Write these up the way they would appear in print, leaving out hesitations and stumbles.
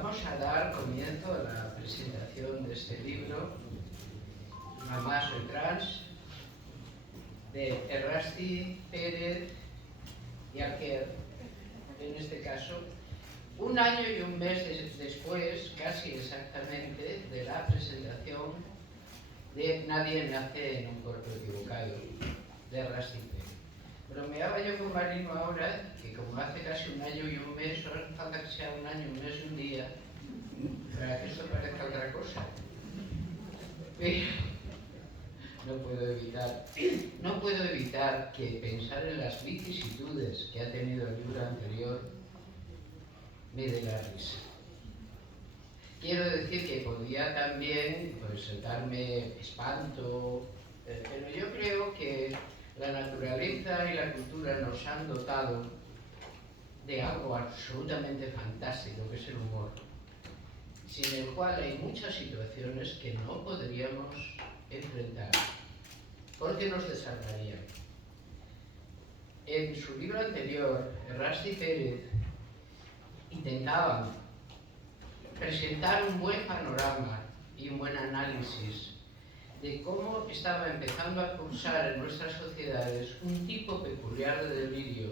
Vamos a dar comienzo a la presentación de este libro, Mamá soy trans, de Errasti Pérez y Arquer. En este caso, un año y un mes después, casi exactamente, de la presentación de Nadie nace en un cuerpo equivocado, de Errasti Pérez. Bromeaba yo con Marino ahora, que como hace casi un año y un mes, solo hace falta que sea un año, un mes y un día, para que esto parezca otra cosa. Pero no puedo evitar que pensar en las vicisitudes que ha tenido el libro anterior me dé la risa. Quiero decir que podía también darme espanto, pero yo creo que la naturaleza y la cultura nos han dotado de algo absolutamente fantástico, que es el humor, sin el cual hay muchas situaciones que no podríamos enfrentar, porque nos desarmarían. En su libro anterior, Errasti Pérez intentaba presentar un buen panorama y un buen análisis de cómo estaba empezando a cursar en nuestras sociedades un tipo peculiar de delirio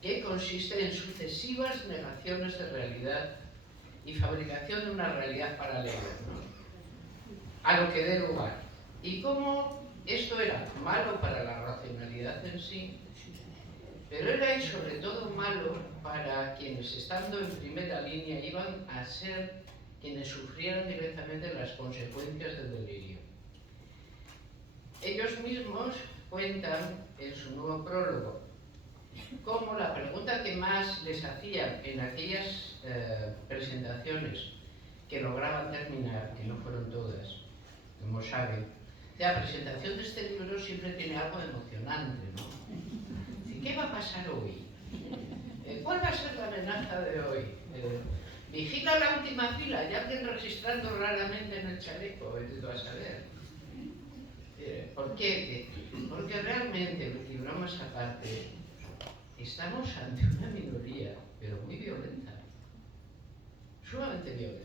que consiste en sucesivas negaciones de realidad y fabricación de una realidad paralela, ¿no?, a lo que dé lugar. Y cómo esto era malo para la racionalidad en sí, pero era y sobre todo malo para quienes, estando en primera línea, iban a ser quienes sufrieran directamente las consecuencias del delirio. Ellos mismos cuentan en su nuevo prólogo cómo la pregunta que más les hacían en aquellas presentaciones que lograban terminar, que no fueron todas, como saben, la presentación de este libro siempre tiene algo emocionante, ¿no? ¿Qué va a pasar hoy? ¿Cuál va a ser la amenaza de hoy? Vigila la última fila, hay alguien registrando raramente en el chaleco, vete tú a saber. ¿Por qué? Porque realmente, bromas aparte, estamos ante una minoría, pero muy violenta, sumamente violenta,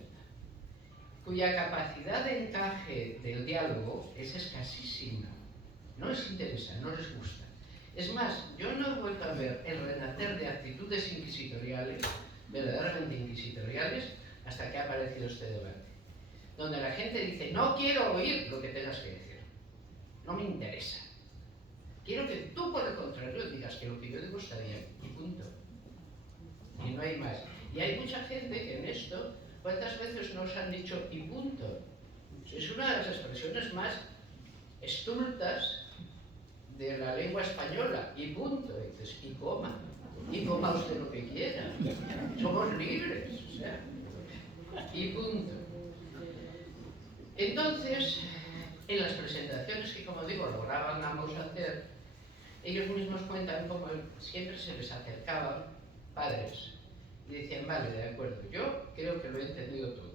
cuya capacidad de encaje del diálogo es escasísima. No les interesa, no les gusta. Es más, yo no he vuelto a ver el renacer de actitudes inquisitoriales, verdaderamente inquisitoriales, hasta que ha aparecido este debate, donde la gente dice: no quiero oír lo que tengas que decir, no me interesa. Quiero que tú, por el contrario, digas que lo que yo digo está bien, y punto. Y no hay más. Y hay mucha gente que en esto, ¿cuántas veces nos han dicho y punto? Es una de las expresiones más estultas de la lengua española, y punto. Y dices, y coma usted lo que quiera. Somos libres, o sea, y punto. Entonces, en las presentaciones que, como digo, lográbamos hacer, ellos mismos cuentan cómo siempre se les acercaban padres y decían: vale, de acuerdo, yo creo que lo he entendido todo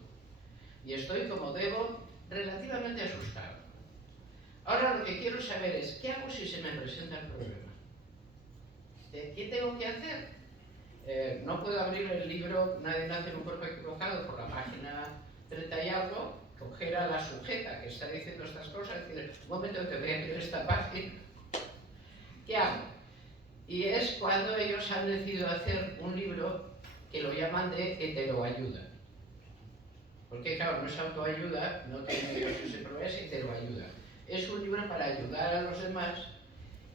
y estoy, como debo, relativamente asustado. Ahora lo que quiero saber es, ¿qué hago si se me presenta el problema? ¿Qué tengo que hacer? No puedo abrir el libro Nadie nace en un cuerpo equivocado por la página 30 y algo, coger a la sujeta que está diciendo estas cosas y decir: un momento, te voy a leer esta página. ¿Qué hago? Y es cuando ellos han decidido hacer un libro que lo llaman de heteroayuda. Porque claro, no es autoayuda, no tiene ellos ese problema, es heteroayuda. Es un libro para ayudar a los demás.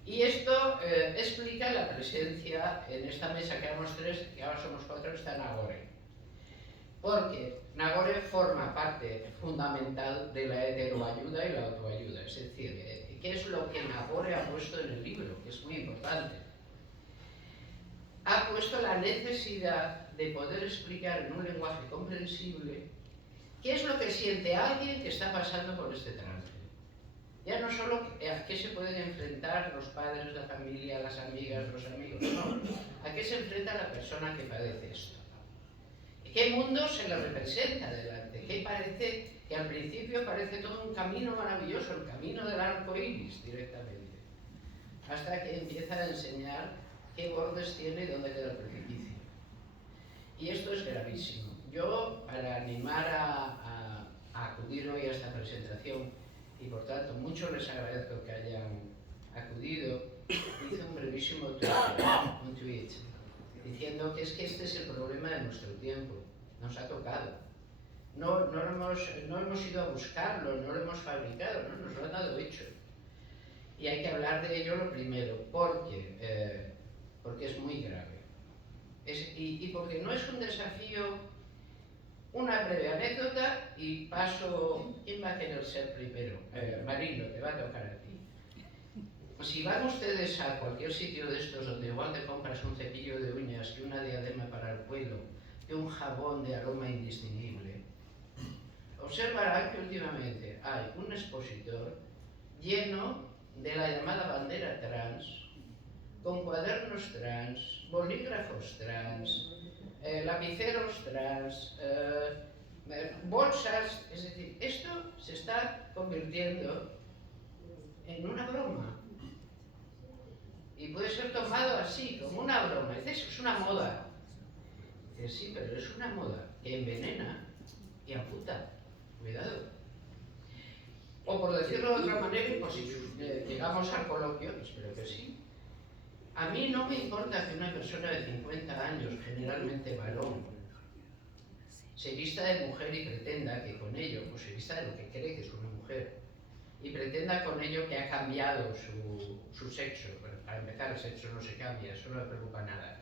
Y esto explica la presencia en esta mesa, que éramos tres, que ahora somos cuatro, está Nagore. Porque Nagore forma parte fundamental de la heteroayuda y la autoayuda. Es decir, ¿qué es lo que Nagore ha puesto en el libro? Que es muy importante. Ha puesto la necesidad de poder explicar en un lenguaje comprensible qué es lo que siente alguien que está pasando por este trance. Ya no solo a qué se pueden enfrentar los padres, la familia, las amigas, los amigos, no. A qué se enfrenta la persona que padece esto. ¿Qué mundo se le representa delante? ¿Qué parece? Que al principio parece todo un camino maravilloso, el camino del arco iris directamente, hasta que empieza a enseñar qué bordes tiene y dónde queda el precipicio. Y esto es gravísimo. Yo animar a acudir hoy a esta presentación y por tanto mucho les agradezco que hayan acudido. Hice un brevísimo tweet diciendo que este es el problema de nuestro tiempo, nos ha tocado. No hemos ido a buscarlo, no lo hemos fabricado, ¿no? Nos lo han dado hecho. Y hay que hablar de ello lo primero, porque es muy grave. Y porque no es un desafío. Una breve anécdota y paso. ¿Quién va a querer ser primero? Marino, te va a tocar a ti. Si van ustedes a cualquier sitio de estos donde igual te compras un cepillo de uñas, que una diadema para el pelo, que un jabón de aroma indistinguible, observarán que últimamente hay un expositor lleno de la llamada bandera trans, con cuadernos trans, bolígrafos trans, lapiceros trans, bolsas. Es decir, esto se está convirtiendo en una broma. Y puede ser tomado así, como una broma. Dices, es una moda. Dices, sí, pero es una moda que envenena y amputa. Cuidado. O por decirlo de otra manera, pues si llegamos al coloquio, espero que sí. A mí no me importa que una persona de 50 años, generalmente varón, se vista de mujer y pretenda que con ello, pues se vista de lo que cree que es una mujer, y pretenda con ello que ha cambiado su sexo. Bueno, para empezar, el sexo no se cambia, eso no me preocupa nada.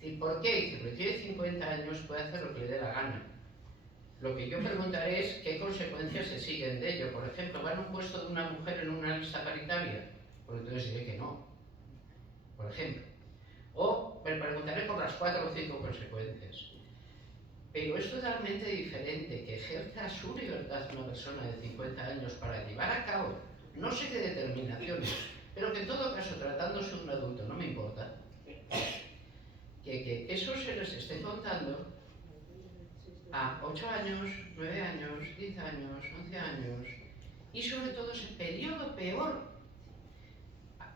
¿Y por qué? Dice, porque tiene 50 años, puede hacer lo que le dé la gana. Lo que yo preguntaré es qué consecuencias se siguen de ello. Por ejemplo, ¿va a un puesto de una mujer en una lista paritaria? Pues entonces diré que no, por ejemplo. O me preguntaré por las 4 o 5 consecuencias. Pero es totalmente diferente que ejerza su libertad una persona de 50 años para llevar a cabo no sé qué determinaciones, pero que en todo caso, tratándose de un adulto, no me importa, que eso se les esté contando a 8 años, 9 años, 10 años, 11 años, y sobre todo ese periodo peor.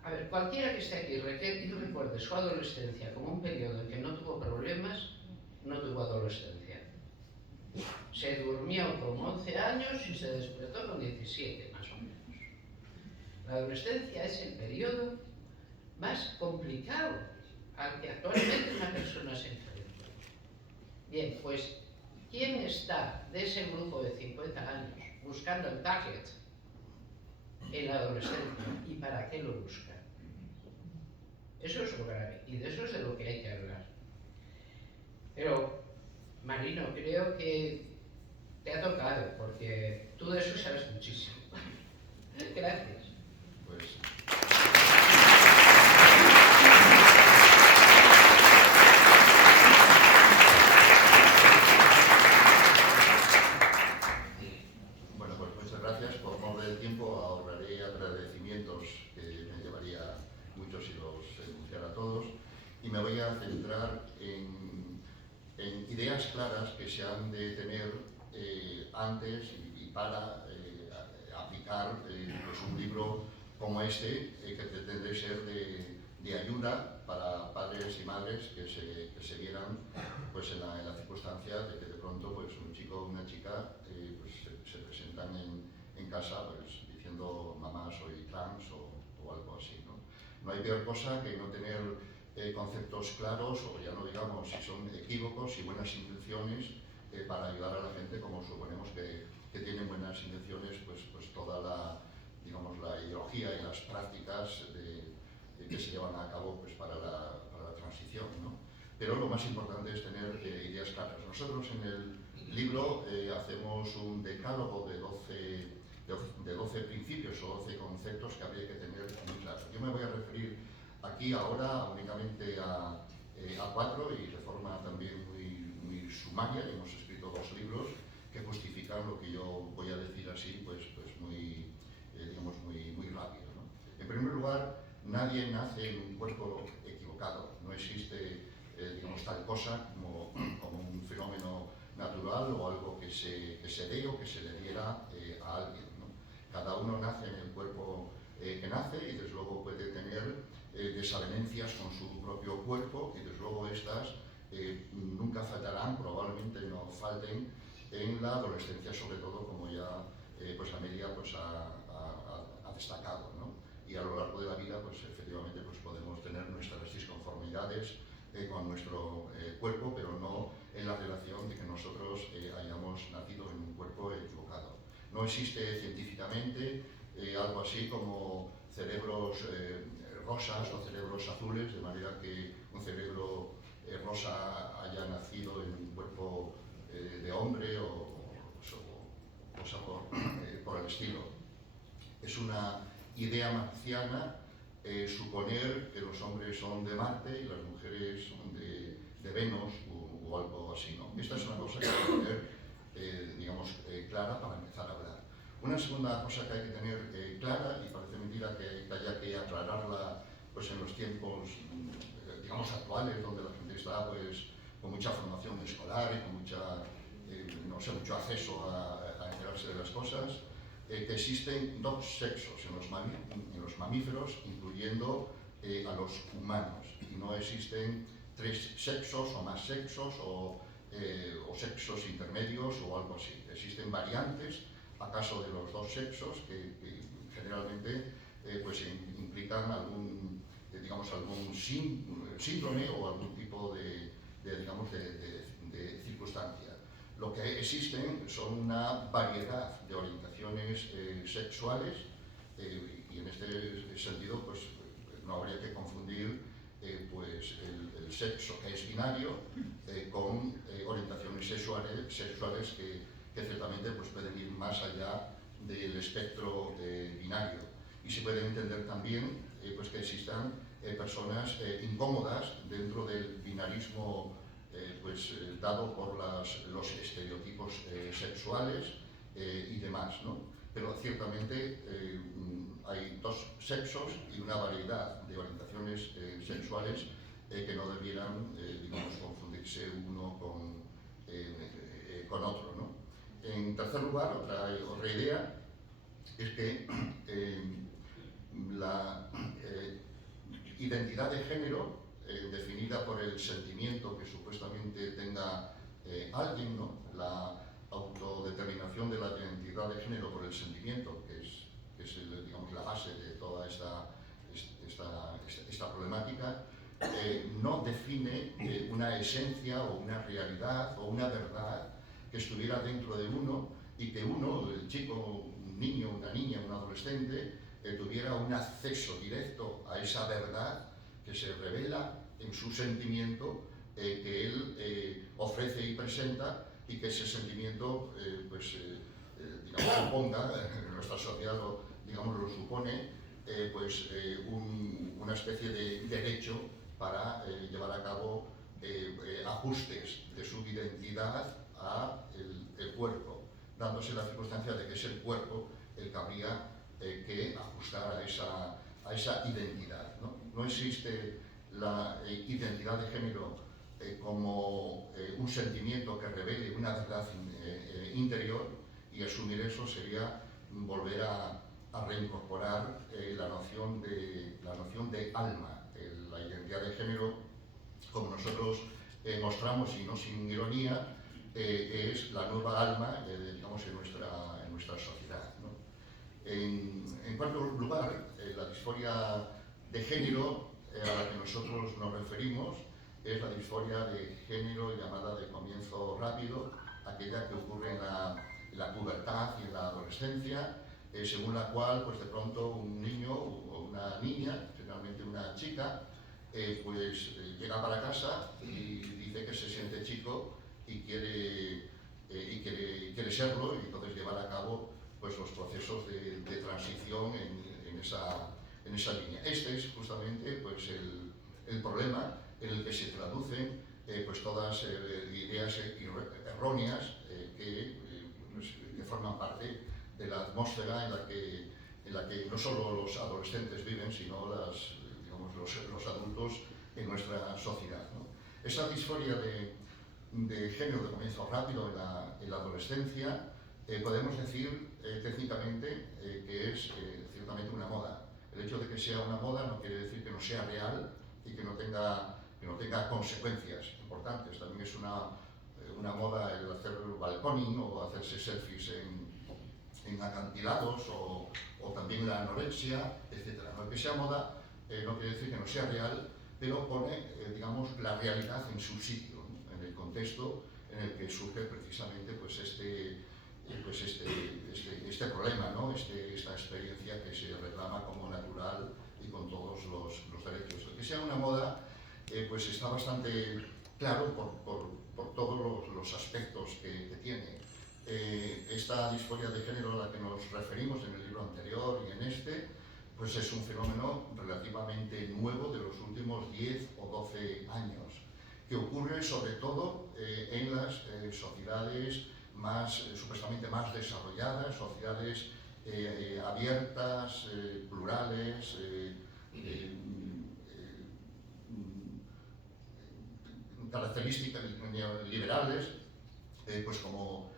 A ver, cualquiera que esté aquí y recuerde su adolescencia como un periodo en que no tuvo problemas, no tuvo adolescencia. Se durmió con 11 años y se despertó con 17, más o menos. La adolescencia es el periodo más complicado al que actualmente una persona se enfrenta. Bien, pues, ¿quién está de ese grupo de 50 años buscando el target en la adolescencia y para qué lo busca? Eso es lo grave y de eso es de lo que hay que hablar. Pero, Marino, creo que te ha tocado, porque tú de eso sabes muchísimo. Gracias. Pues... Bueno, pues muchas gracias. Por no del tiempo ahorraré agradecimientos que me llevaría muchos si los enunciara todos, y me voy a centrar en ideas claras que se han de tener antes y para aplicar pues un libro como este, que pretende ser de ayuda para padres y madres que se vieran pues en la circunstancia de que de pronto pues un chico o una chica pues se presentan en casa pues diciendo mamá soy trans o algo así, ¿no? No hay peor cosa que no tener conceptos claros, o ya no digamos si son equívocos y buenas intenciones para ayudar a la gente, como suponemos que tienen buenas intenciones pues toda la, digamos, la ideología y las prácticas que se llevan a cabo pues para la transición, ¿no? Pero lo más importante es tener ideas claras. Nosotros en el libro hacemos un decálogo de 12 principios o 12 conceptos que habría que tener muy claros. Yo me voy a referir aquí ahora únicamente a 4 y de forma también muy sumaria. Hemos escrito 2 libros que justifican lo que yo voy a decir así, pues muy, digamos, muy rápido, ¿no? En primer lugar, nadie nace en un cuerpo equivocado. No existe, digamos, tal cosa como un fenómeno natural o algo que se dé o que se le diera a alguien, ¿no? Cada uno nace en el cuerpo que nace y desde luego puede tener desavenencias con su propio cuerpo y desde luego estas nunca faltarán, probablemente no falten en la adolescencia, sobre todo, como ya pues Amelia pues ha destacado, ¿no? Y a lo largo de la vida, pues efectivamente pues podemos tener nuestras disconformidades con nuestro cuerpo, pero no en la relación de que nosotros hayamos nacido en un cuerpo equivocado. No existe científicamente algo así como cerebros rosas o cerebros azules, de manera que un cerebro rosa haya nacido en un cuerpo de hombre o cosa por el estilo. Es una idea marciana suponer que los hombres son de Marte y las mujeres son de Venus o algo así, ¿no? Esta es una cosa que hay que tener, digamos, clara para empezar a hablar. Una segunda cosa que hay que tener clara, y parece mentira que haya que aclararla pues, en los tiempos, digamos, actuales, donde la gente está pues, con mucha formación escolar y con mucho acceso a enterarse de las cosas, que existen dos sexos en los mamíferos, incluyendo a los humanos, y no existen tres sexos o más sexos o sexos intermedios o algo así. Existen variantes, acaso de los dos sexos, que generalmente pues implican algún síndrome o algún tipo de circunstancia. Lo que existen son una variedad de orientaciones sexuales y en este sentido pues, no habría que confundir pues, el sexo que es binario con orientaciones sexuales que ciertamente pues, pueden ir más allá del espectro binario. Y se puede entender también pues, que existan personas incómodas dentro del binarismo dado por los estereotipos sexuales y demás, ¿no? Pero ciertamente hay dos sexos y una variedad de orientaciones sexuales que no debieran, digamos, confundirse uno con otro, ¿no? En tercer lugar, otra idea es que la identidad de género definida por el sentimiento que supuestamente tenga alguien, ¿no? La autodeterminación de la identidad de género por el sentimiento, que es digamos, la base de toda esta problemática, no define una esencia o una realidad o una verdad que estuviera dentro de uno y que uno, el chico, un niño, una niña, un adolescente, tuviera un acceso directo a esa verdad que se revela en su sentimiento que él ofrece y presenta, y que ese sentimiento digamos, suponga, en nuestra sociedad lo supone, una especie de derecho para llevar a cabo ajustes de su identidad a el cuerpo, dándose la circunstancia de que es el cuerpo el que habría que ajustar a esa identidad, ¿no? No existe la identidad de género como un sentimiento que revele una verdad interior, y asumir eso sería volver a reincorporar la noción de alma. La identidad de género, como nosotros mostramos, y no sin ironía, es la nueva alma digamos, en nuestra sociedad, ¿no? En cuarto lugar, la disforia de género a la que nosotros nos referimos es la disforia de género llamada de comienzo rápido, aquella que ocurre en la pubertad y en la adolescencia, según la cual pues de pronto un niño o una niña, generalmente una chica, llega para casa y dice que se siente chico y quiere serlo, y entonces llevar a cabo pues, los procesos de transición en esa línea. Este es justamente pues, el problema en el que se traducen pues, todas ideas erróneas que forman parte de la atmósfera en la que no solo los adolescentes viven, sino los adultos en nuestra sociedad, ¿no? Esa disforia de género de comienzo rápido en la adolescencia, podemos decir técnicamente que es ciertamente una moda. El hecho de que sea una moda no quiere decir que no sea real y que no tenga consecuencias importantes. También es una una moda el hacer balconing o hacerse selfies en acantilados o también la anorexia, etc. No que sea moda no quiere decir que no sea real, pero pone, digamos, la realidad en su sitio, ¿no? En el contexto en el que surge precisamente pues este problema, ¿no? Esta experiencia que se reclama como natural y con todos los derechos. El que sea una moda pues está bastante claro por todos los aspectos que tiene. Esta disforia de género a la que nos referimos en el libro anterior y en este, pues es un fenómeno relativamente nuevo de los últimos 10 o 12 años, que ocurre sobre todo en las sociedades supuestamente más desarrolladas, sociedades abiertas, plurales, características liberales, pues como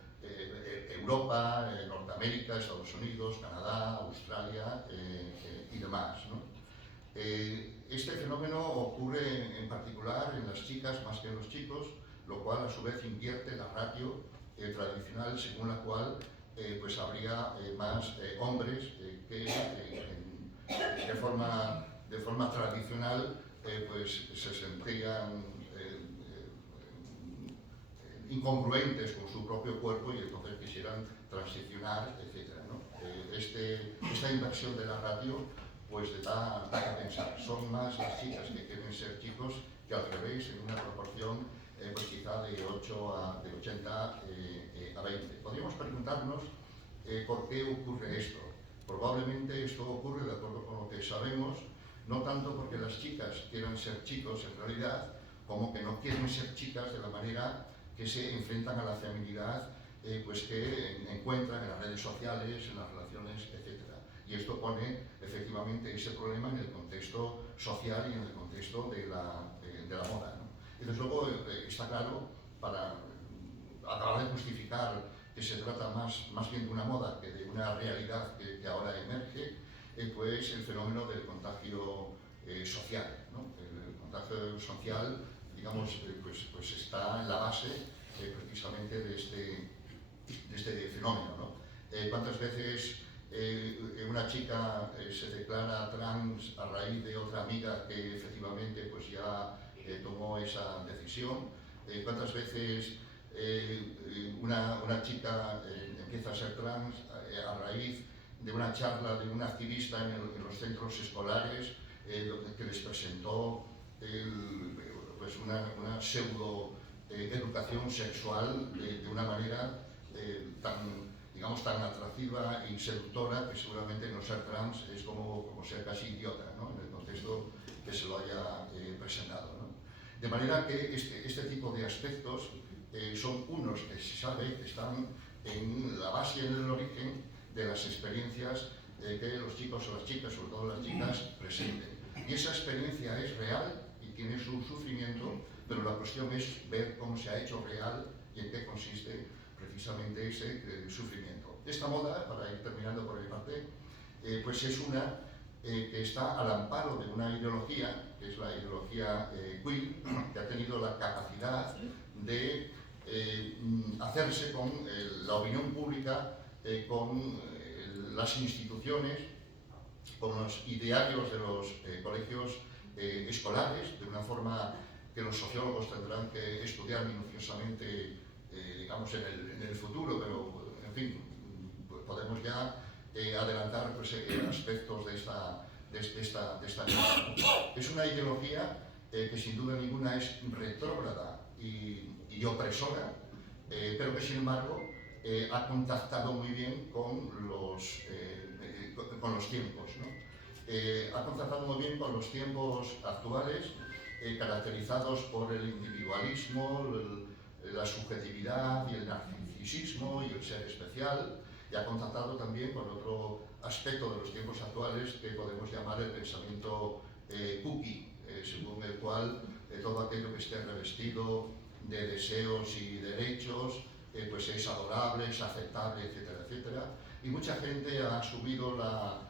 Europa, Norteamérica, Estados Unidos, Canadá, Australia y demás, ¿no? Este fenómeno ocurre en particular en las chicas más que en los chicos, lo cual a su vez invierte la ratio tradicional según la cual pues habría más hombres que de forma tradicional pues se sentían incongruentes con su propio cuerpo y entonces quisieran transicionar, etc., ¿no? Esta inversión de la ratio pues da que pensar. Son más las chicas que quieren ser chicos que al revés, en una proporción pues quizá de 80 a 20. Podríamos preguntarnos por qué ocurre esto. Probablemente esto ocurre, de acuerdo con lo que sabemos, no tanto porque las chicas quieran ser chicos en realidad, como que no quieren ser chicas de la manera que se enfrentan a la feminidad pues que encuentran en las redes sociales, en las relaciones, etc. Y esto pone efectivamente ese problema en el contexto social y en el contexto de la moda, ¿no? Y desde luego está claro, para acabar de justificar que se trata más bien de una moda que de una realidad que ahora emerge, pues el fenómeno del contagio social, ¿no? El contagio social, digamos, pues está en la base precisamente de este fenómeno, ¿no? ¿Cuántas veces una chica se declara trans a raíz de otra amiga que efectivamente pues ya tomó esa decisión? ¿Cuántas veces una chica empieza a ser trans a raíz de una charla de un activista en los centros escolares que les presentó pues una pseudo educación sexual de una manera tan atractiva y seductora que seguramente no ser trans es como ser casi idiota, ¿no? En el contexto que se lo haya presentado, ¿no? De manera que este tipo de aspectos son unos que se sabe que están en la base y en el origen de las experiencias que los chicos o las chicas, sobre todo las chicas, presenten. Y esa experiencia es real y tiene su sufrimiento, pero la cuestión es ver cómo se ha hecho real y en qué consiste precisamente ese sufrimiento. Esta moda, para ir terminando por mi parte, pues es una que está al amparo de una ideología, que es la ideología queer, que ha tenido la capacidad de hacerse con la opinión pública, con las instituciones, con los idearios de los colegios escolares, de una forma que los sociólogos tendrán que estudiar minuciosamente, digamos, en el futuro, pero, en fin, podemos ya adelantar pues, aspectos de esta idea. Es una ideología que sin duda ninguna es retrógrada y opresora, pero que sin embargo ha contactado muy bien con los tiempos, ¿no? Ha contactado muy bien con los tiempos actuales, caracterizados por el individualismo, la subjetividad y el narcisismo y el ser especial, y ha contactado también con otro aspecto de los tiempos actuales que podemos llamar el pensamiento cookie, según el cual todo aquello que esté revestido de deseos y derechos pues es adorable, es aceptable, etcétera, etcétera. Y mucha gente ha asumido la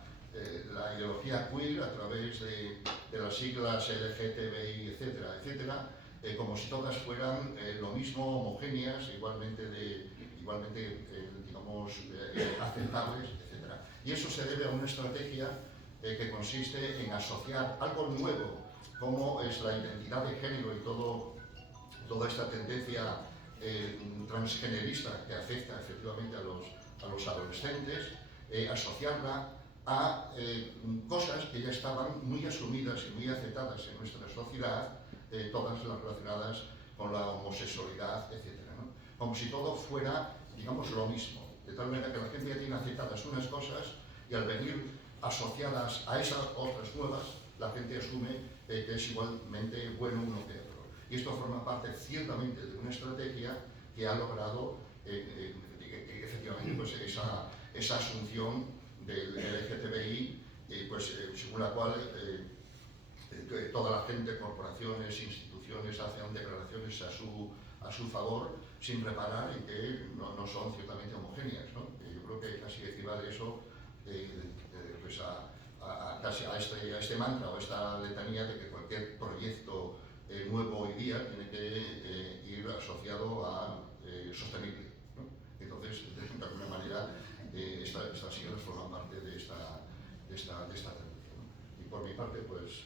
ideología queer a través de las siglas LGTBI, etcétera, etcétera, como si todas fueran lo mismo, homogéneas, igualmente digamos, aceptables, etc. Y eso se debe a una estrategia que consiste en asociar algo nuevo, como es la identidad de género y toda esta tendencia transgenerista que afecta efectivamente a los adolescentes, asociarla a cosas que ya estaban muy asumidas y muy aceptadas en nuestra sociedad, todas las relacionadas con la homosexualidad, etc., ¿no? Como si todo fuera, digamos, lo mismo, de tal manera que la gente ya tiene aceptadas unas cosas y al venir asociadas a esas otras nuevas, la gente asume que es igualmente bueno uno que otro. Y esto forma parte ciertamente de una estrategia que ha logrado efectivamente pues, esa asunción del LGTBI, según la cual toda la gente, corporaciones, instituciones hacen declaraciones a su favor sin reparar en que no son ciertamente homogéneas, ¿no? Yo creo que casi equivale eso pues casi a este mantra o esta letanía de que cualquier proyecto nuevo hoy día tiene que ir asociado a sostenible, ¿no? Entonces, de alguna manera, estas siglas forman parte de esta tendencia, ¿no? Y por mi parte, pues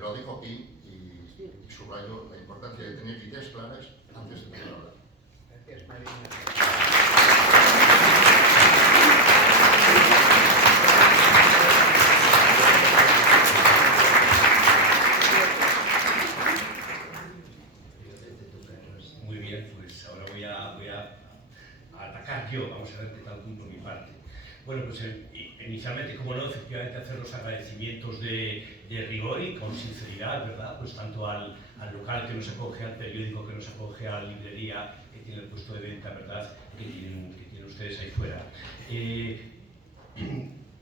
lo dejo aquí y subrayo la importancia de tener ideas claras antes de empezar a hablar. Gracias, Marina. Muy bien, pues ahora voy a atacar yo, vamos a ver qué tal por mi parte. Bueno, pues inicialmente, como no, efectivamente hacer los agradecimientos de rigor y con sinceridad, ¿verdad? Pues tanto al local que nos acoge, al periódico que nos acoge, a la librería que tiene el puesto de venta, ¿verdad? Que tienen ustedes ahí fuera.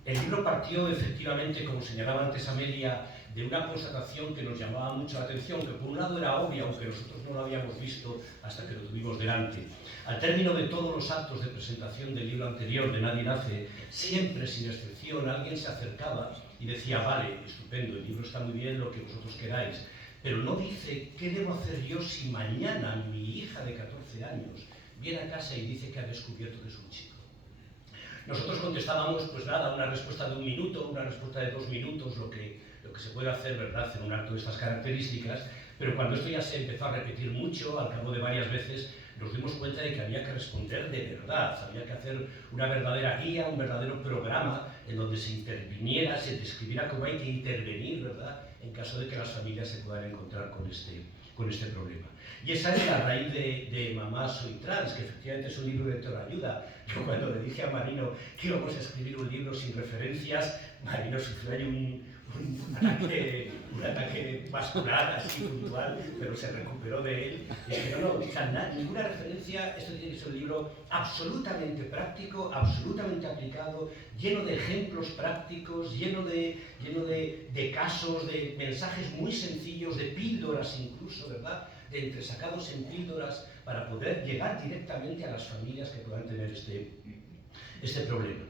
El libro partió efectivamente, como señalaba antes Amelia, de una constatación que nos llamaba mucho la atención, que por un lado era obvia, aunque nosotros no lo habíamos visto hasta que lo tuvimos delante. Al término de todos los actos de presentación del libro anterior, de Nadie Nace, siempre, sin excepción, alguien se acercaba y decía, vale, estupendo, el libro está muy bien, lo que vosotros queráis, pero no dice qué debo hacer yo si mañana mi hija de 14 años viene a casa y dice que ha descubierto que es un chico. Nosotros contestábamos, pues nada, una respuesta de 1 minuto, una respuesta de 2 minutos, lo que se puede hacer, ¿verdad?, en un acto de estas características, pero cuando esto ya se empezó a repetir mucho, al cabo de varias veces, nos dimos cuenta de que había que responder de verdad, había que hacer una verdadera guía, un verdadero programa en donde se interviniera, se describiera cómo hay que intervenir, ¿verdad?, en caso de que las familias se puedan encontrar con este problema. Y esa es la raíz de Mamá Soy Trans, que efectivamente es un libro de autoayuda. Yo cuando le dije a Marino que íbamos a escribir un libro sin referencias, Marino sufrió ahí un ataque vascular así puntual, pero se recuperó de él. Y es que no utilizan ninguna referencia. Esto tiene que ser un libro absolutamente práctico, absolutamente aplicado, lleno de ejemplos prácticos, lleno de casos, de mensajes muy sencillos, de píldoras incluso, ¿verdad?, de entresacados en píldoras para poder llegar directamente a las familias que puedan tener este problema.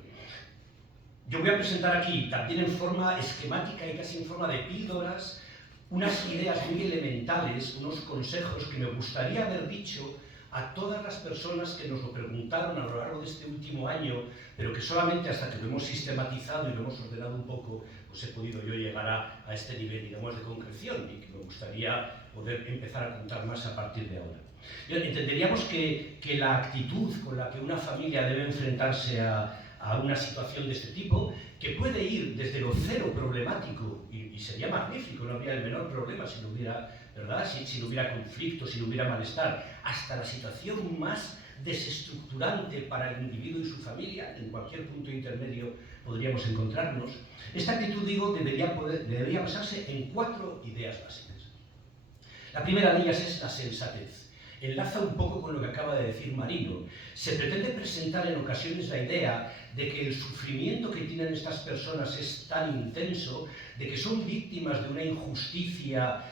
Yo voy a presentar aquí, también en forma esquemática y casi en forma de píldoras, unas ideas muy elementales, unos consejos que me gustaría haber dicho a todas las personas que nos lo preguntaron a lo largo de este último año, pero que solamente hasta que lo hemos sistematizado y lo hemos ordenado un poco, pues he podido yo llegar a este nivel, digamos, de concreción, y que me gustaría poder empezar a contar más a partir de ahora. Entenderíamos que la actitud con la que una familia debe enfrentarse a una situación de este tipo, que puede ir desde lo cero problemático, y sería magnífico, no habría el menor problema si no hubiera, ¿verdad?, si no hubiera conflicto, si no hubiera malestar, hasta la situación más desestructurante para el individuo y su familia, en cualquier punto intermedio podríamos encontrarnos. Esta actitud, digo, debería basarse en 4 ideas básicas. La primera de ellas es la sensatez. Enlaza un poco con lo que acaba de decir Marino. Se pretende presentar en ocasiones la idea de que el sufrimiento que tienen estas personas es tan intenso, de que son víctimas de una injusticia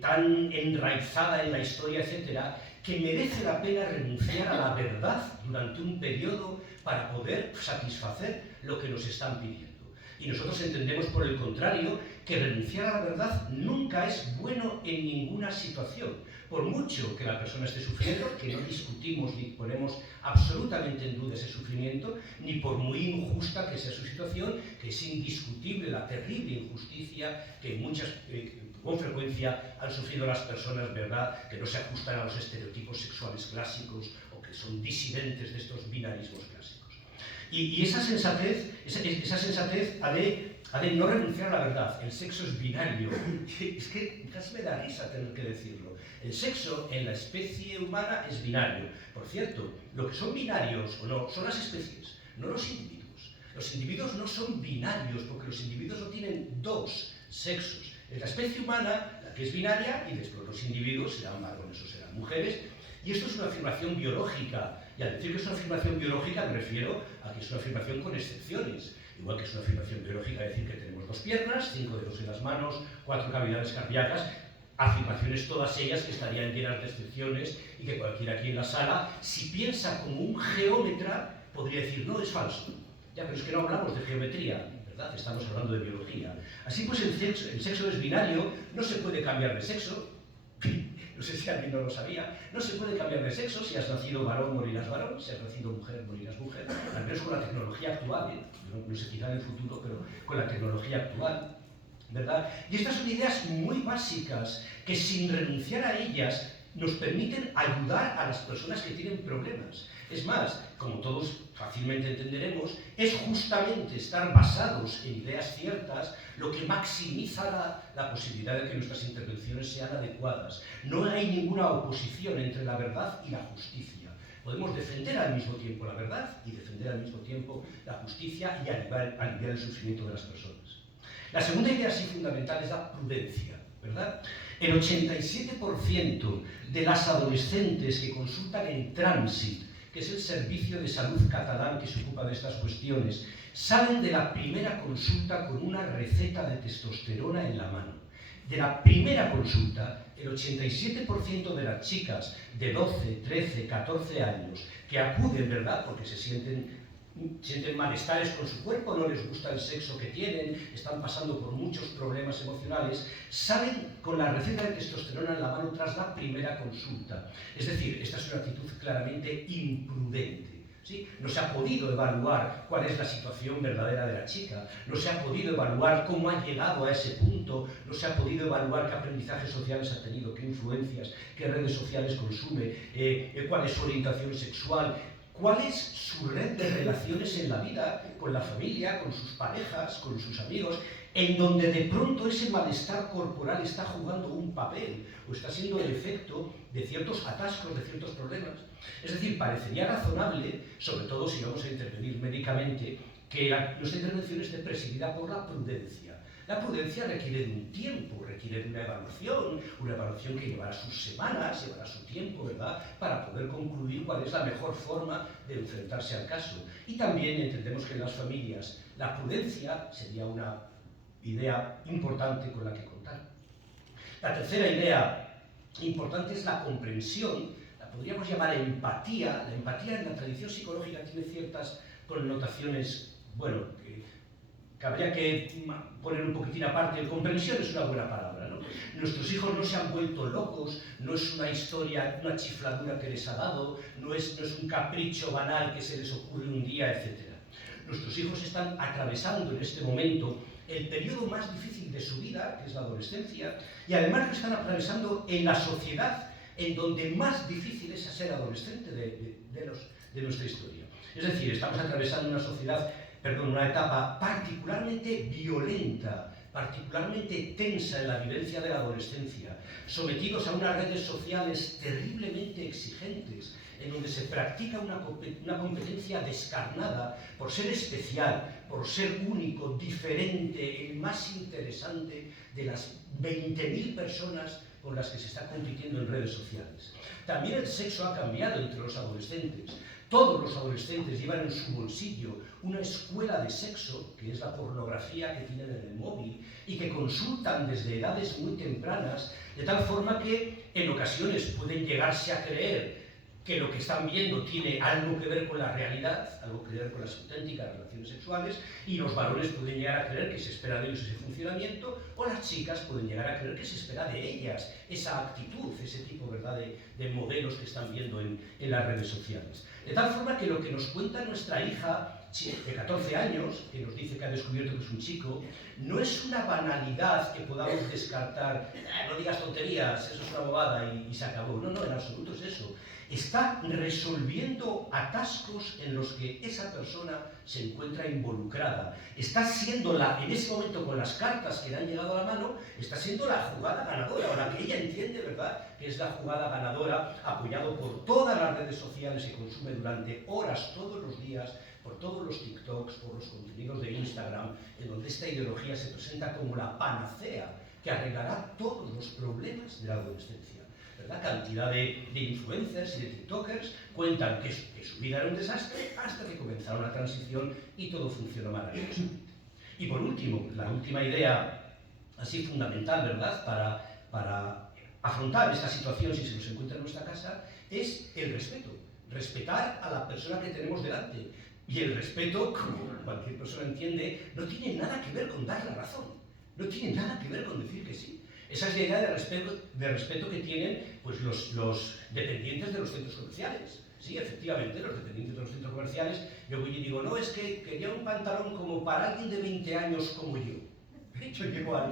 tan enraizada en la historia, etcétera, que merece la pena renunciar a la verdad durante un periodo para poder satisfacer lo que nos están pidiendo. Y nosotros entendemos, por el contrario, que renunciar a la verdad nunca es bueno en ninguna situación. Por mucho que la persona esté sufriendo, que no discutimos ni ponemos absolutamente en duda ese sufrimiento, ni por muy injusta que sea su situación, que es indiscutible la terrible injusticia que con frecuencia han sufrido las personas, ¿verdad?, que no se ajustan a los estereotipos sexuales clásicos o que son disidentes de estos binarismos clásicos. Y esa sensatez ha de no renunciar a la verdad. El sexo es binario. Es que casi me da risa tener que decirlo. El sexo en la especie humana es binario. Por cierto, lo que son binarios o no son las especies, no los individuos. Los individuos no son binarios porque los individuos no tienen dos sexos. Es la especie humana la que es binaria y después los individuos serán varones o serán mujeres. Y esto es una afirmación biológica. Y al decir que es una afirmación biológica me refiero a que es una afirmación con excepciones. Igual que es una afirmación biológica decir que tenemos 2 piernas, 5 dedos en las manos, 4 cavidades cardíacas, afirmaciones todas ellas que estarían llenas de excepciones y que cualquiera aquí en la sala, si piensa como un geómetra, podría decir, no, es falso. Ya, pero es que no hablamos de geometría, ¿verdad? Estamos hablando de biología. Así pues, el sexo es binario, no se puede cambiar de sexo. No sé si alguien no lo sabía, no se puede cambiar de sexo. Si has nacido varón, morirás varón, si has nacido mujer, morirás mujer, al menos con la tecnología actual, no sé quizá en el futuro, pero con la tecnología actual, ¿verdad? Y estas son ideas muy básicas que, sin renunciar a ellas, nos permiten ayudar a las personas que tienen problemas. Es más, como todos fácilmente entenderemos, es justamente estar basados en ideas ciertas lo que maximiza la posibilidad de que nuestras intervenciones sean adecuadas. No hay ninguna oposición entre la verdad y la justicia. Podemos defender al mismo tiempo la verdad y defender al mismo tiempo la justicia y aliviar el sufrimiento de las personas. La segunda idea así fundamental es la prudencia, ¿verdad? El 87% de las adolescentes que consultan en Transit, que es el servicio de salud catalán que se ocupa de estas cuestiones, salen de la primera consulta con una receta de testosterona en la mano. De la primera consulta, el 87% de las chicas de 12, 13, 14 años que acuden, ¿verdad?, porque se sienten malestares con su cuerpo, no les gusta el sexo que tienen, están pasando por muchos problemas emocionales, salen con la receta de testosterona en la mano tras la primera consulta. Es decir, esta es una actitud claramente imprudente, ¿sí? No se ha podido evaluar cuál es la situación verdadera de la chica, no se ha podido evaluar cómo ha llegado a ese punto, no se ha podido evaluar qué aprendizajes sociales ha tenido, qué influencias, qué redes sociales consume, cuál es su orientación sexual, cuál es su red de relaciones en la vida, con la familia, con sus parejas, con sus amigos, en donde de pronto ese malestar corporal está jugando un papel o está siendo el efecto de ciertos atascos, de ciertos problemas. Es decir, parecería razonable, sobre todo si vamos a intervenir médicamente, que nuestra intervención esté presidida por la prudencia. La prudencia requiere de un tiempo, requiere de una evaluación que llevará sus semanas, llevará su tiempo, ¿verdad?, para poder concluir cuál es la mejor forma de enfrentarse al caso. Y también entendemos que en las familias la prudencia sería una idea importante con la que contar. La tercera idea importante es la comprensión, la podríamos llamar empatía. La empatía en la tradición psicológica tiene ciertas connotaciones, bueno, que habría que poner un poquitín aparte. Comprensión es una buena palabra, ¿no? Nuestros hijos no se han vuelto locos, no es una historia, una chifladura que les ha dado, no es un capricho banal que se les ocurre un día, etc. Nuestros hijos están atravesando en este momento el periodo más difícil de su vida, que es la adolescencia, y además lo están atravesando en la sociedad en donde más difícil es ser adolescente de nuestra historia. Es decir, estamos atravesando una etapa particularmente violenta, particularmente tensa en la vivencia de la adolescencia, sometidos a unas redes sociales terriblemente exigentes, en donde se practica una competencia descarnada por ser especial, por ser único, diferente, el más interesante de las 20.000 personas con las que se está compitiendo en redes sociales. También el sexo ha cambiado entre los adolescentes. Todos los adolescentes llevan en su bolsillo una escuela de sexo, que es la pornografía que tienen en el móvil, y que consultan desde edades muy tempranas, de tal forma que en ocasiones pueden llegarse a creer que lo que están viendo tiene algo que ver con la realidad, algo que ver con las auténticas relaciones sexuales, y los varones pueden llegar a creer que se espera de ellos ese funcionamiento, o las chicas pueden llegar a creer que se espera de ellas esa actitud, ese tipo, ¿verdad?, de modelos que están viendo en las redes sociales. De tal forma que lo que nos cuenta nuestra hija de 14 años, que nos dice que ha descubierto que es un chico, no es una banalidad que podamos descartar, no digas tonterías, eso es una bobada y se acabó. No, no, en absoluto es eso. Está resolviendo atascos en los que esa persona se encuentra involucrada. Está siendo en ese momento, con las cartas que le han llegado a la mano, está siendo la jugada ganadora, o la que ella entiende, ¿verdad?, que es la jugada ganadora, apoyado por todas las redes sociales que consume durante horas todos los días, por todos los TikToks, por los contenidos de Instagram, en donde esta ideología se presenta como la panacea que arreglará todos los problemas de la adolescencia. ¿Verdad? Cantidad de influencers y de TikTokers cuentan que su vida era un desastre hasta que comenzaron la transición y todo funcionó maravillosamente. Y por último, la última idea así fundamental, ¿verdad?, para afrontar esta situación si se nos encuentra en nuestra casa, es el respeto. Respetar a la persona que tenemos delante. Y el respeto, como cualquier persona entiende, no tiene nada que ver con dar la razón. No tiene nada que ver con decir que sí. Esa es la idea de respeto que tienen pues, los dependientes de los centros comerciales. Sí, efectivamente, los dependientes de los centros comerciales, yo voy y digo, no, es que quería un pantalón como para alguien de 20 años como yo. Yo llego a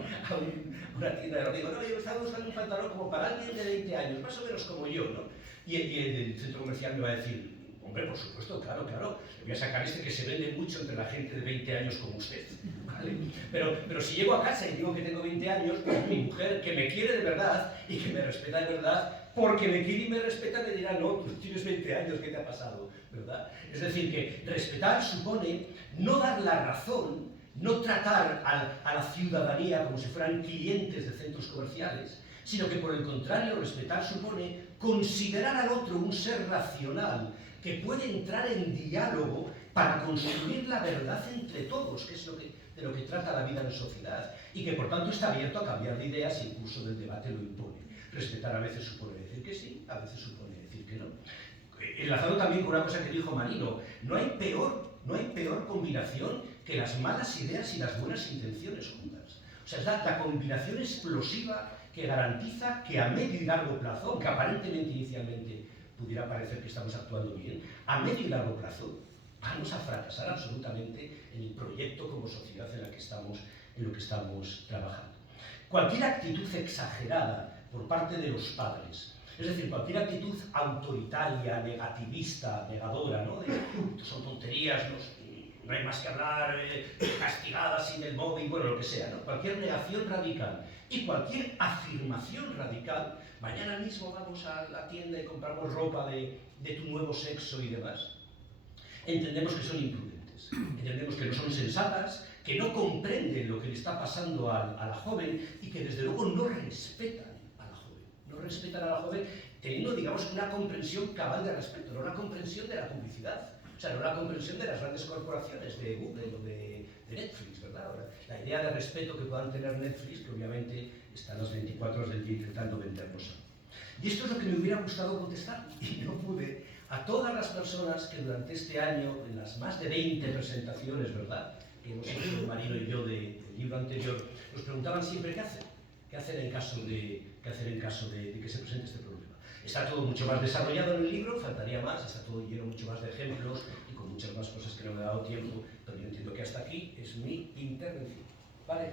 una tienda y digo, no, yo estaba buscando un pantalón como para alguien de 20 años, más o menos como yo, ¿no? Y el del centro comercial me va a decir, hombre, por supuesto, claro, le voy a sacar este que se vende mucho entre la gente de 20 años como usted, ¿vale? Pero si llego a casa y digo que tengo 20 años, pues mi mujer, que me quiere de verdad y que me respeta de verdad, porque me quiere y me respeta, me dirá, no, tú tienes 20 años, ¿qué te ha pasado? ¿Verdad? Es decir, que respetar supone no dar la razón, no tratar a la ciudadanía como si fueran clientes de centros comerciales, sino que por el contrario, respetar supone considerar al otro un ser racional que puede entrar en diálogo para construir la verdad entre todos, que es de lo que trata la vida en sociedad, y que por tanto está abierto a cambiar de ideas si el curso del debate lo impone. Respetar a veces supone decir que sí, a veces supone decir que no. Enlazado también con una cosa que dijo Marino, no hay peor combinación que las malas ideas y las buenas intenciones juntas. O sea, es la combinación explosiva que garantiza que a medio y largo plazo, aunque aparentemente inicialmente pudiera parecer que estamos actuando bien, a medio y largo plazo vamos a fracasar absolutamente en el proyecto como sociedad en lo que estamos trabajando. Cualquier actitud exagerada por parte de los padres, es decir, cualquier actitud autoritaria, negativista, negadora, ¿no? Son tonterías, no hay más que hablar, castigada sin el móvil, bueno, lo que sea, ¿no? Cualquier negación radical y cualquier afirmación radical, mañana mismo vamos a la tienda y compramos ropa de tu nuevo sexo y demás, entendemos que son imprudentes, entendemos que no son sensatas, que no comprenden lo que le está pasando a la joven y que desde luego no respetan a la joven. No respetan a la joven teniendo, digamos, una comprensión cabal de respeto, no una comprensión de la publicidad. O sea, no la comprensión de las grandes corporaciones, de Google o de Netflix, ¿verdad? La idea de respeto que puedan tener Netflix, que obviamente están las 24 horas del día intentando vendernos. Y esto es lo que me hubiera gustado contestar, y no pude, a todas las personas que durante este año, en las más de 20 presentaciones, ¿verdad?, que hemos hecho Marino y yo del libro anterior, nos preguntaban siempre qué hacer. ¿Qué hacer en caso de que se presente este problema? Está todo mucho más desarrollado en el libro, faltaría más, está todo lleno mucho más de ejemplos y con muchas más cosas que no me ha dado tiempo, pero yo entiendo que hasta aquí es mi intervención. ¿Vale?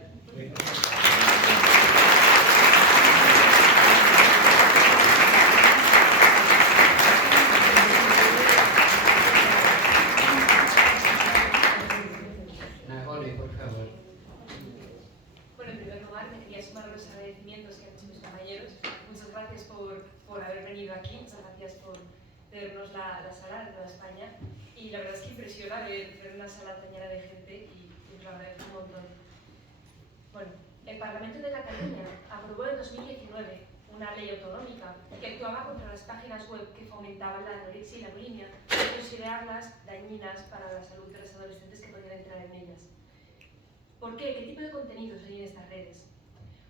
Nagore, por favor. Bueno, en primer lugar, me quería sumar a los agradecimientos que han hecho mis compañeros. Muchas gracias por haber venido aquí, muchas gracias por vernos la sala de toda España. Y la verdad es que impresiona ver una sala tan llena de gente y os lo agradezco un montón. Bueno, el Parlamento de Cataluña aprobó en 2019 una ley autonómica que actuaba contra las páginas web que fomentaban la anorexia y la bulimia y considerarlas dañinas para la salud de los adolescentes que podían entrar en ellas. ¿Por qué? ¿Qué tipo de contenidos hay en estas redes?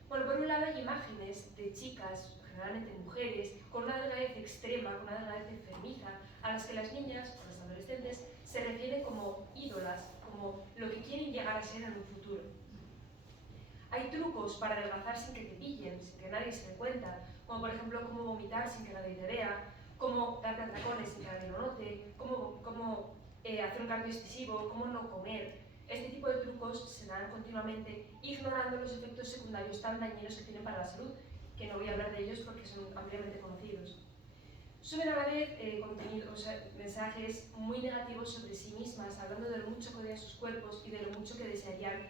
Bueno, por un lado hay imágenes de chicas, generalmente mujeres, con una delgadez extrema, con una naturaleza enfermiza, a las que las niñas o las adolescentes se refieren como ídolas, como lo que quieren llegar a ser en un futuro. Hay trucos para adelgazar sin que te pillen, sin que nadie se dé cuenta, como por ejemplo cómo vomitar sin que nadie te vea, cómo darte atacones sin que nadie lo note, cómo hacer un cambio excesivo, cómo no comer. Este tipo de trucos se dan continuamente ignorando los efectos secundarios tan dañinos que tienen para la salud, que no voy a hablar de ellos porque son ampliamente conocidos. Suben a la vez mensajes muy negativos sobre sí mismas, hablando de lo mucho que odian sus cuerpos y de lo mucho que desearían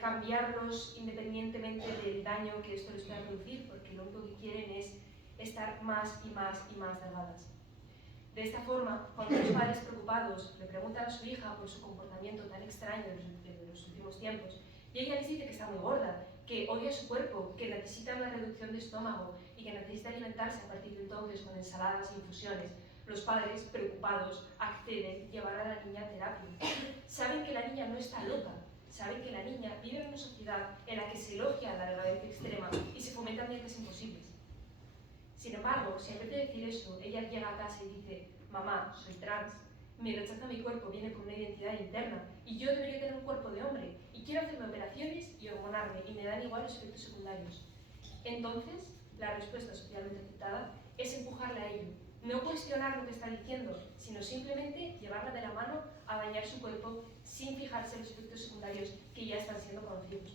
cambiarlos independientemente del daño que esto les pueda producir, porque lo único que quieren es estar más y más y más delgadas. De esta forma, cuando los padres preocupados le preguntan a su hija por su comportamiento tan extraño de los últimos tiempos, y ella les dice que está muy gorda, que odia su cuerpo, que necesita una reducción de estómago y que necesita alimentarse a partir de entonces con ensaladas e infusiones, los padres, preocupados, acceden a llevar a la niña a terapia. Saben que la niña no está loca, saben que la niña vive en una sociedad en la que se elogia la delgadez extrema y se fomentan dietas imposibles. Sin embargo, si en vez de decir eso, ella llega a casa y dice: mamá, soy trans, mi rechazo a mi cuerpo viene por una identidad interna y yo debería tener un cuerpo de hombre y quiero hacerme operaciones y hormonarme y me dan igual los efectos secundarios. Entonces, la respuesta socialmente aceptada es empujarla a ello, no cuestionar lo que está diciendo, sino simplemente llevarla de la mano a dañar su cuerpo sin fijarse en los efectos secundarios que ya están siendo conocidos.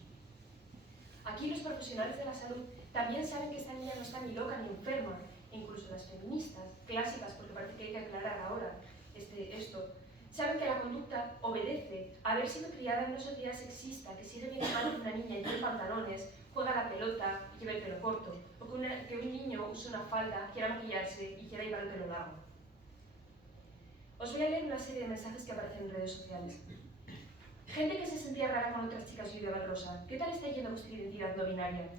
Aquí los profesionales de la salud también saben que esta niña no está ni loca ni enferma, e incluso las feministas, clásicas, porque parece que hay que aclarar ahora esto, saben que la conducta obedece a haber sido criada en una sociedad sexista que sigue bien mal que una niña entre pantalones, juega a la pelota y lleva el pelo corto, o que un niño use una falda, quiera maquillarse y quiera llevar el pelo largo. Os voy a leer una serie de mensajes que aparecen en redes sociales. Gente que se sentía rara con otras chicas y odiaba el rosa. ¿Qué tal está yendo vuestra identidad no binaria?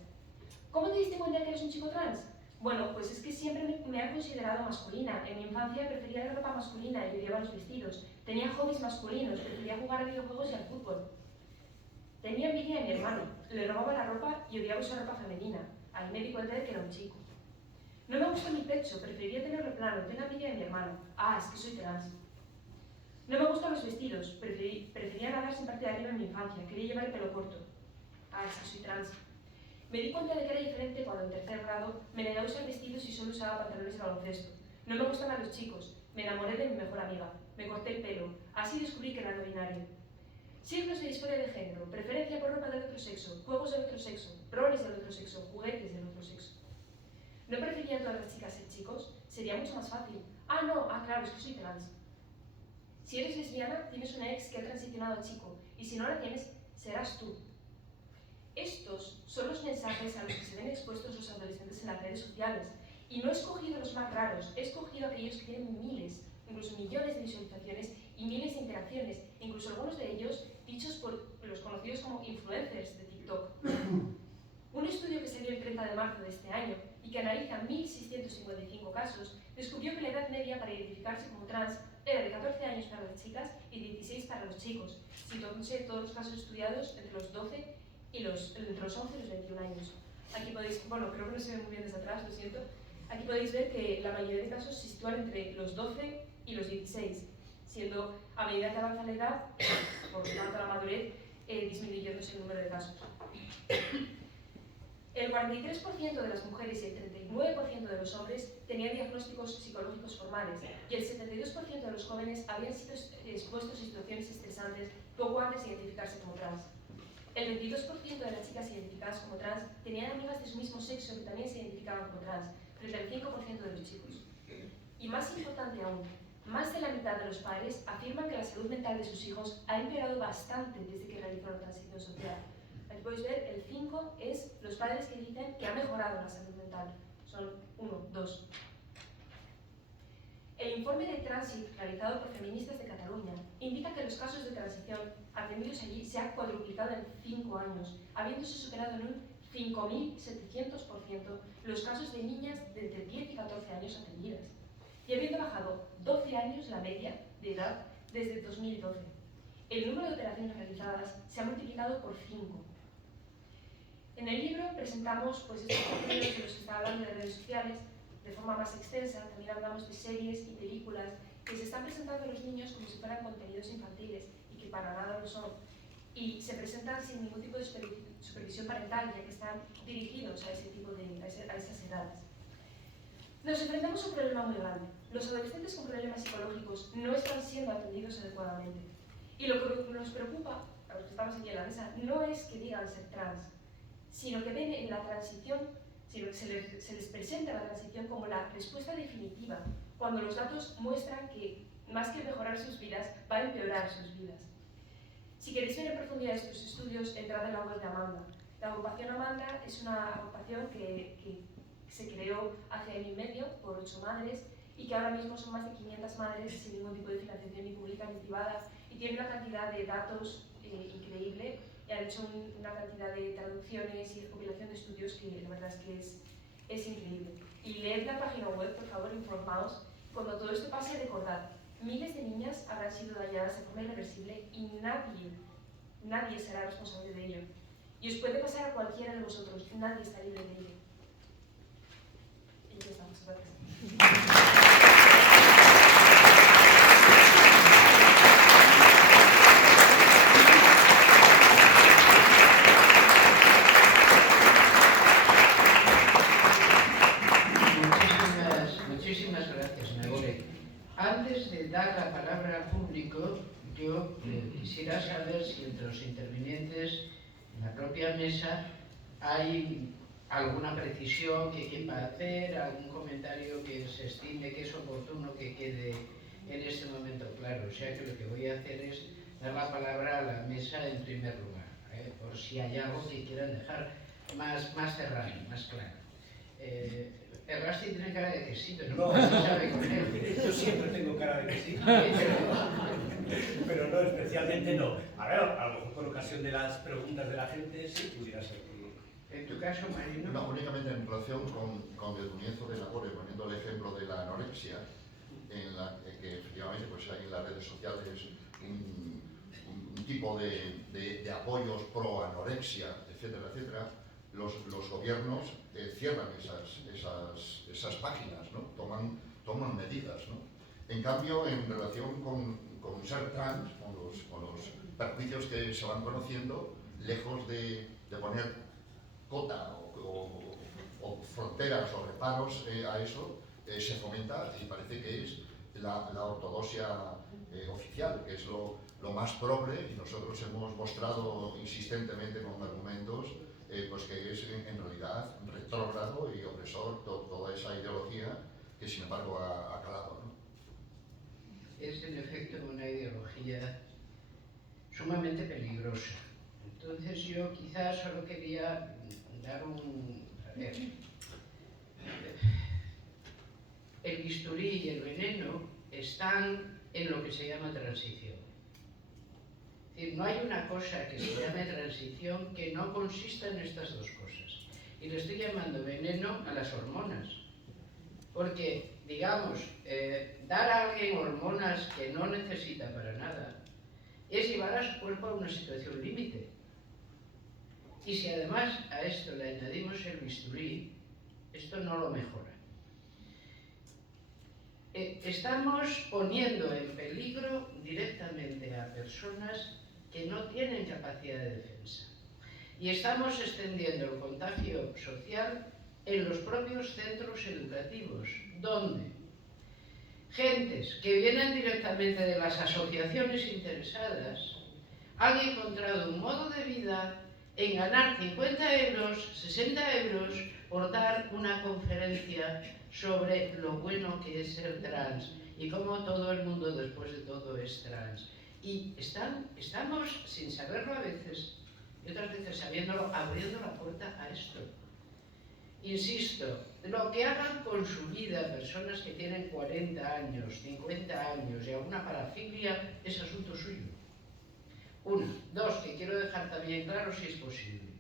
¿Cómo te diste cuenta que eres un chico trans? Bueno, pues es que siempre me han considerado masculina. En mi infancia prefería la ropa masculina y odiaba los vestidos. Tenía hobbies masculinos, prefería jugar a videojuegos y al fútbol. Tenía envidia de mi hermano. Le robaba la ropa y odiaba usar ropa femenina. Ahí me di cuenta de que era un chico. No me gusta mi pecho, preferiría tenerlo plano. Tengo envidia de mi hermano. Ah, es que soy trans. No me gustan los vestidos, prefería nadar sin parte de arriba en mi infancia, quería llevar el pelo corto. Ah, es que soy trans. Me di cuenta de que era diferente cuando en tercer grado me negué a usar vestidos y solo usaba pantalones de baloncesto. No me gustaban los chicos, me enamoré de mi mejor amiga, me corté el pelo, así descubrí que era no binario. Siglos de disforia de género, preferencia por ropa del otro sexo, juegos del otro sexo, roles del otro sexo, juguetes del otro sexo. ¿No preferían todas las chicas ser chicos? Sería mucho más fácil. Ah, no, claro, es que soy trans. Si eres lesbiana, tienes una ex que ha transicionado a chico, y si no la tienes, serás tú. Estos son los mensajes a los que se ven expuestos los adolescentes en las redes sociales, y no he escogido los más raros, he escogido aquellos que tienen miles, incluso millones de visualizaciones y miles de interacciones, incluso algunos de ellos dichos por los conocidos como influencers de TikTok. Un estudio que salió el 30 de marzo de este año y que analiza 1.655 casos, descubrió que la edad media para identificarse como trans era de 14 años para las chicas y 16 para los chicos, situándose todos los casos estudiados entre los 12 y entre los 11 y los 21 años. Aquí podéis, bueno, creo que no se ve muy bien desde atrás, lo siento. Aquí podéis ver que la mayoría de casos se sitúan entre los 12 y los 16, siendo a medida que avanza la edad, por lo tanto la madurez, disminuyéndose el número de casos. El 43% de las mujeres y el 39% de los hombres tenían diagnósticos psicológicos formales y el 72% de los jóvenes habían sido expuestos a situaciones estresantes poco antes de identificarse como trans. El 22% de las chicas identificadas como trans tenían amigas de su mismo sexo que también se identificaban como trans, frente al 5% de los chicos. Y más importante aún, más de la mitad de los padres afirman que la salud mental de sus hijos ha empeorado bastante desde que realizaron la transición social. Aquí podéis ver, el 5 es los padres que dicen que ha mejorado la salud mental. Son 1, 2. El informe de Transit, realizado por feministas de Cataluña, indica que los casos de transición atendidos allí se han cuadruplicado en 5 años, habiéndose superado en un 5.700% los casos de niñas de entre 10 y 14 años atendidas, y habiendo bajado 12 años la media de edad desde 2012. El número de operaciones realizadas se ha multiplicado por 5. En el libro presentamos estos contenidos de los que está hablando de redes sociales, de forma más extensa, también hablamos de series y películas que se están presentando a los niños como si fueran contenidos infantiles y que para nada lo son. Y se presentan sin ningún tipo de supervisión parental, ya que están dirigidos a esas edades. Nos enfrentamos a un problema muy grande. Los adolescentes con problemas psicológicos no están siendo atendidos adecuadamente. Y lo que nos preocupa, a los que estamos aquí en la mesa, no es que digan ser trans, sino que ven en la transición, sino que se les presenta la transición como la respuesta definitiva, cuando los datos muestran que, más que mejorar sus vidas, va a empeorar sus vidas. Si queréis ver en profundidad estos estudios, entrad en la web de Amanda. La agrupación Amanda es una agrupación que se creó hace año y medio por 8 madres y que ahora mismo son más de 500 madres sin ningún tipo de financiación ni pública ni privada, y tiene una cantidad de datos increíble, y han hecho una cantidad de traducciones y recopilación de estudios que la verdad es que es increíble. Y leed la página web, por favor, informaos. Cuando todo esto pase, recordad, miles de niñas habrán sido dañadas de forma irreversible y nadie será responsable de ello. Y os puede pasar a cualquiera de vosotros, nadie está libre de ello. Y ya está, muchas gracias. Muchísimas gracias, Nagore. Antes de dar la palabra al público, yo quisiera saber si entre los intervinientes en la propia mesa hay alguna precisión que quepa hacer, algún comentario que se estime que es oportuno que quede en este momento claro. O sea que lo que voy a hacer es dar la palabra a la mesa en primer lugar, por si hay algo que quieran dejar más cerrado, más claro. Errasti tiene cara de que sí, pero no sabe con él. Yo siempre tengo cara de que sí, pero no, especialmente no. A ver, a lo mejor por ocasión de las preguntas de la gente, sí pudiera ser que... En tu caso, Marino. No, únicamente en relación con el comienzo de Nagore, poniendo el ejemplo de la anorexia, que efectivamente pues hay en las redes sociales un tipo de apoyos pro anorexia, etcétera, etcétera. Los gobiernos cierran esas páginas, ¿no? Toman medidas, ¿no? En cambio, en relación con ser trans, con los perjuicios que se van conociendo, lejos de poner cota o fronteras o reparos a eso, se fomenta, y parece que es la ortodoxia oficial, que es lo más progre, y nosotros hemos mostrado insistentemente con argumentos pues que es en realidad retrógrado y opresor toda esa ideología que sin embargo ha calado, ¿no? Es en efecto una ideología sumamente peligrosa. Entonces yo quizás solo quería dar a ver, el bisturí y el veneno están en lo que se llama transición. Es decir, no hay una cosa que se llame transición que no consista en estas dos cosas. Y le estoy llamando veneno a las hormonas. Porque, digamos, dar a alguien hormonas que no necesita para nada es llevar a su cuerpo a una situación límite. Y si además a esto le añadimos el bisturí, esto no lo mejora. Estamos poniendo en peligro directamente a personas que no tienen capacidad de defensa. Y estamos extendiendo el contagio social en los propios centros educativos, donde gentes que vienen directamente de las asociaciones interesadas han encontrado un modo de vida en ganar 50 euros, 60 euros por dar una conferencia sobre lo bueno que es ser trans y cómo todo el mundo después de todo es trans. Y estamos, sin saberlo a veces, y otras veces sabiéndolo, abriendo la puerta a esto. Insisto, lo que hagan con su vida personas que tienen 40 años, 50 años y alguna parafilia es asunto suyo. Una. Dos, que quiero dejar también claro si es posible.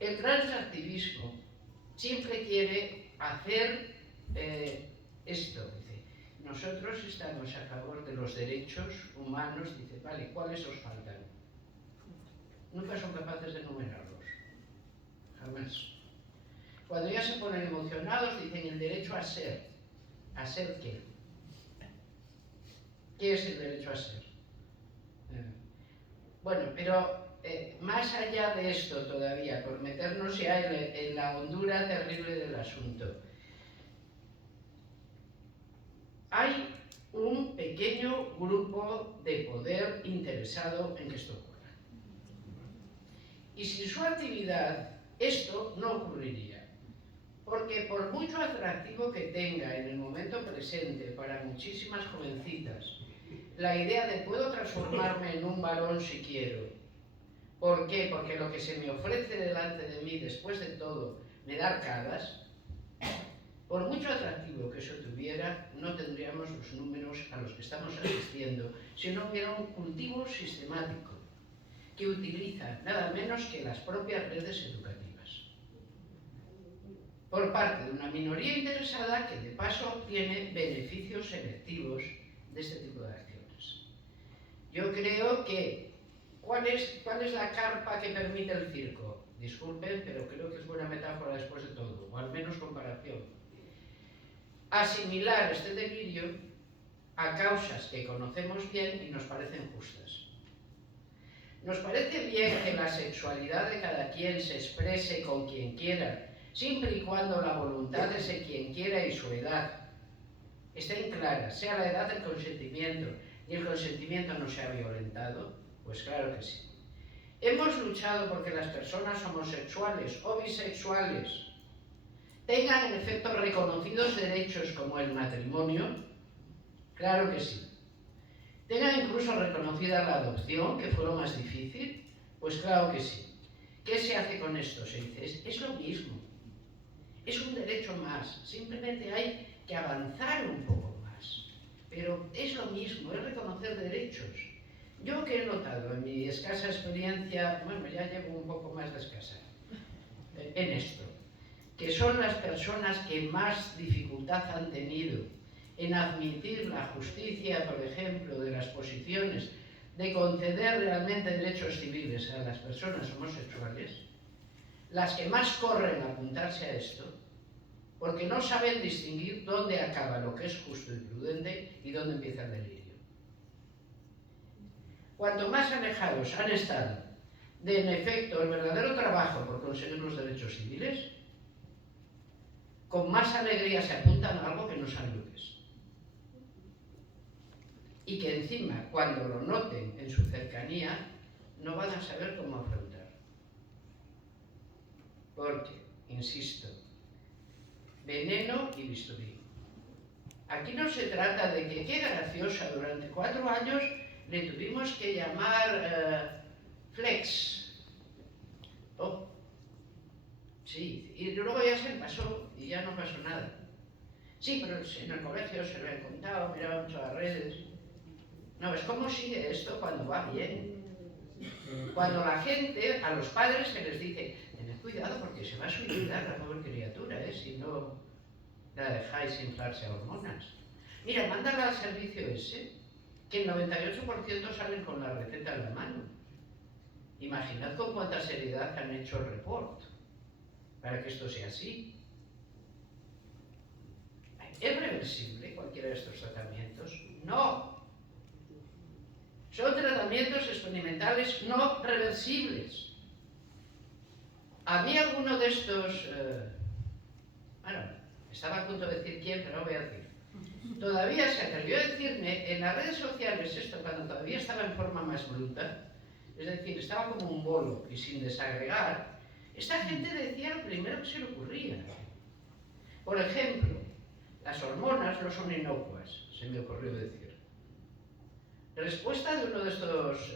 El transactivismo siempre quiere hacer esto. Dice, nosotros estamos a favor de los derechos humanos. Dice, vale, ¿cuáles os faltan? Nunca son capaces de enumerarlos. Jamás. Cuando ya se ponen emocionados dicen el derecho a ser. ¿A ser qué? ¿Qué es el derecho a ser? Bueno, pero más allá de esto todavía, por meternos ya en la hondura terrible del asunto, hay un pequeño grupo de poder interesado en que esto ocurra. Y sin su actividad, esto no ocurriría. Porque por mucho atractivo que tenga en el momento presente para muchísimas jovencitas, la idea de puedo transformarme en un varón si quiero. ¿Por qué? Porque lo que se me ofrece delante de mí, después de todo, me da arcadas. Por mucho atractivo que eso tuviera, no tendríamos los números a los que estamos asistiendo si no hubiera un cultivo sistemático que utiliza nada menos que las propias redes educativas por parte de una minoría interesada que de paso obtiene beneficios selectivos de este tipo de acciones. Yo creo que ¿cuál es la carpa que permite el circo? Disculpen, pero creo que es buena metáfora después de todo, o al menos comparación. Asimilar este delirio a causas que conocemos bien y nos parecen justas. Nos parece bien que la sexualidad de cada quien se exprese con quien quiera, siempre y cuando la voluntad de ese quien quiera y su edad estén claras, sea la edad del consentimiento y el consentimiento no sea violentado, pues claro que sí. Hemos luchado porque las personas homosexuales o bisexuales tengan en efecto reconocidos derechos como el matrimonio, claro que sí. Tengan incluso reconocida la adopción, que fue lo más difícil, pues claro que sí. ¿Qué se hace con esto? Se dice, es lo mismo. Es un derecho más, simplemente hay que avanzar un poco más. Pero es lo mismo, es reconocer derechos. Yo que he notado en mi escasa experiencia, bueno, ya llevo un poco más de escasa, en esto, que son las personas que más dificultad han tenido en admitir la justicia, por ejemplo, de las posiciones de conceder realmente derechos civiles a las personas homosexuales, las que más corren a apuntarse a esto, porque no saben distinguir dónde acaba lo que es justo y prudente y dónde empieza el delirio. Cuanto más alejados han estado de, en efecto, el verdadero trabajo por conseguir los derechos civiles, con más alegría se apuntan a algo que no saben lo que es. Y que encima, cuando lo noten en su cercanía, no van a saber cómo afrontar. Porque, insisto, veneno y bisturí. Aquí no se trata de que, qué graciosa, durante 4 años le tuvimos que llamar Flex. Oh, sí, y luego ya se pasó y ya no pasó nada. Sí, pero en el colegio se lo he contado, miraba mucho las redes. No, ¿ves cómo sigue esto cuando va bien? Cuando la gente, a los padres se les dice, tened cuidado porque se va a suicidar la pobre criatura, si no la dejáis inflarse a hormonas. Mira, mándala al servicio ese, que el 98% salen con la receta en la mano. Imaginad con cuánta seriedad han hecho el report para que esto sea así. ¿Es reversible cualquiera de estos tratamientos? No. Son tratamientos experimentales no reversibles. Había alguno de estos, bueno, estaba a punto de decir quién, pero no voy a decir. Todavía se atrevió a decirme en las redes sociales esto, cuando todavía estaba en forma más bruta, es decir, estaba como un bolo y sin desagregar, esta gente decía lo primero que se le ocurría. Por ejemplo, las hormonas no son inocuas, se me ocurrió decir. Respuesta de uno de estos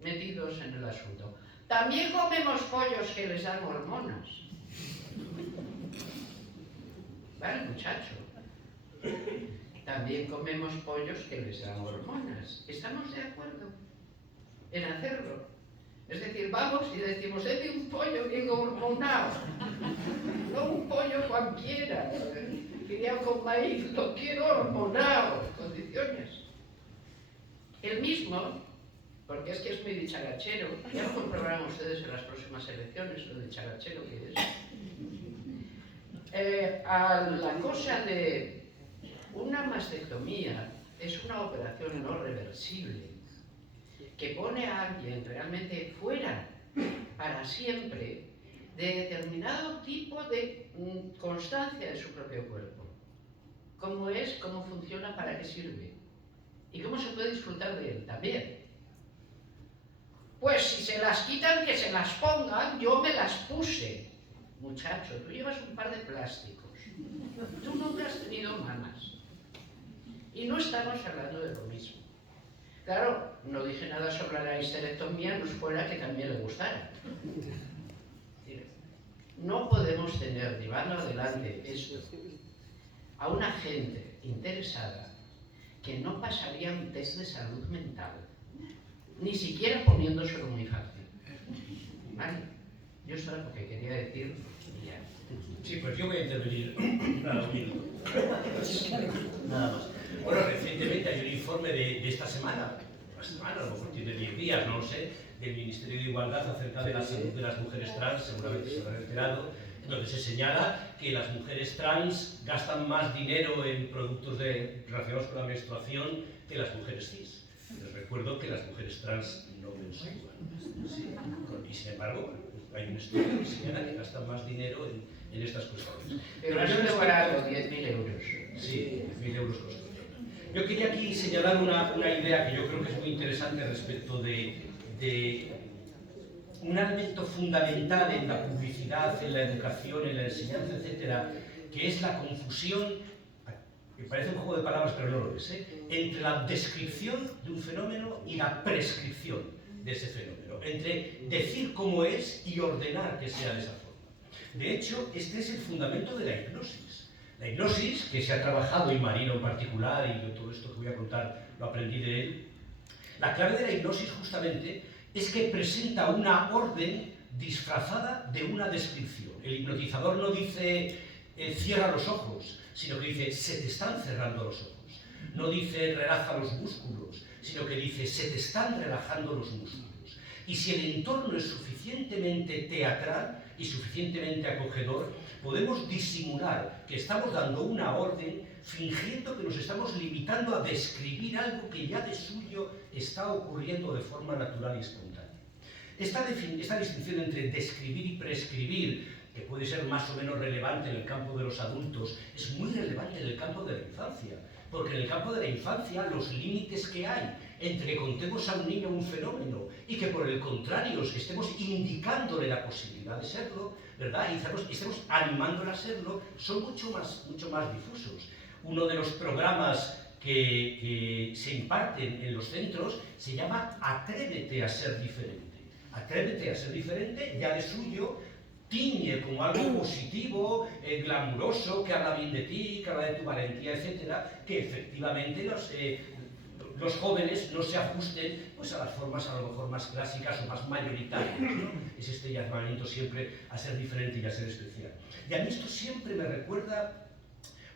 metidos en el asunto. También comemos pollos que les dan hormonas. Vale, muchacho. También comemos pollos que les dan hormonas. ¿Estamos de acuerdo en hacerlo? Es decir, vamos y decimos, denme un pollo bien hormonado. No un pollo cualquiera, criado con maíz, lo quiero hormonado, en condiciones. El mismo, porque es que es muy dicharachero, ya lo comprobarán ustedes en las próximas elecciones, lo dicharachero que es. a la cosa de una mastectomía es una operación no reversible que pone a alguien realmente fuera para siempre de determinado tipo de constancia de su propio cuerpo. Cómo es, cómo funciona, para qué sirve y cómo se puede disfrutar de él también. Pues si se las quitan, que se las pongan, yo me las puse. Muchacho, tú llevas un par de plásticos, tú nunca has tenido mamas y no estamos hablando de lo mismo. Claro, no dije nada sobre la histerectomía, no fuera que también le gustara. No podemos tener llevando adelante esto a una gente interesada que no pasaría un test de salud mental, ni siquiera poniéndoselo muy fácil. ¿Vale? Yo eso es lo que quería decir y ya. Sí, pues yo voy a intervenir. Nada, un minuto. Nada más. Bueno, recientemente hay un informe de esta semana, a lo mejor tiene 10 días, no lo sé, del Ministerio de Igualdad acerca de la salud de las mujeres trans, seguramente se habrán enterado, donde se señala que las mujeres trans gastan más dinero en productos relacionados con la menstruación que las mujeres cis. Les recuerdo que las mujeres trans no menstruan. ¿Sí? Y sin embargo, hay un estudio que señala que gastan más dinero en estas cuestiones. Pero eso es barato, 10.000 euros. Sí, 10.000 euros costó. Yo quería aquí señalar una idea que yo creo que es muy interesante respecto de un elemento fundamental en la publicidad, en la educación, en la enseñanza, etcétera, que es la confusión, me parece un juego de palabras pero no lo es, entre la descripción de un fenómeno y la prescripción de ese fenómeno, entre decir cómo es y ordenar que sea de esa forma. De hecho, este es el fundamento de la hipnosis. La hipnosis, que se ha trabajado en Marino en particular, y yo todo esto que voy a contar lo aprendí de él, la clave de la hipnosis justamente es que presenta una orden disfrazada de una descripción. El hipnotizador no dice cierra los ojos, sino que dice se te están cerrando los ojos. No dice relaja los músculos, sino que dice se te están relajando los músculos. Y si el entorno es suficientemente teatral y suficientemente acogedor, podemos disimular que estamos dando una orden fingiendo que nos estamos limitando a describir algo que ya de suyo está ocurriendo de forma natural y espontánea. Esta distinción entre describir y prescribir, que puede ser más o menos relevante en el campo de los adultos, es muy relevante en el campo de la infancia, porque en el campo de la infancia los límites que hay entre que contemos a un niño un fenómeno y que por el contrario estemos indicándole la posibilidad de serlo, ¿verdad? Y estemos animándole a serlo, son mucho más difusos. Uno de los programas que se imparten en los centros se llama Atrévete a ser diferente. Atrévete a ser diferente ya de suyo tiñe como algo positivo, glamuroso, que habla bien de ti, que habla de tu valentía, etcétera, que efectivamente los jóvenes no se ajusten pues, a las formas a lo mejor más clásicas o más mayoritarias, ¿no? Es este llamamiento siempre a ser diferente y a ser especial. Y a mí esto siempre me recuerda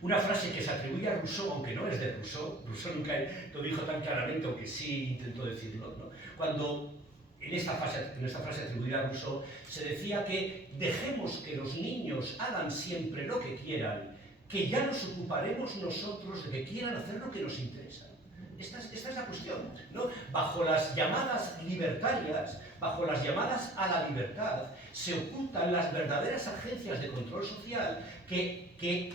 una frase que se atribuye a Rousseau, aunque no es de Rousseau. Rousseau nunca lo dijo tan claramente, aunque sí intentó decirlo, ¿no? Cuando en esta frase atribuida a Rousseau se decía que dejemos que los niños hagan siempre lo que quieran, que ya nos ocuparemos nosotros de que quieran hacer lo que nos interesa. Esta es la cuestión, ¿no? Bajo las llamadas libertarias, bajo las llamadas a la libertad, se ocultan las verdaderas agencias de control social que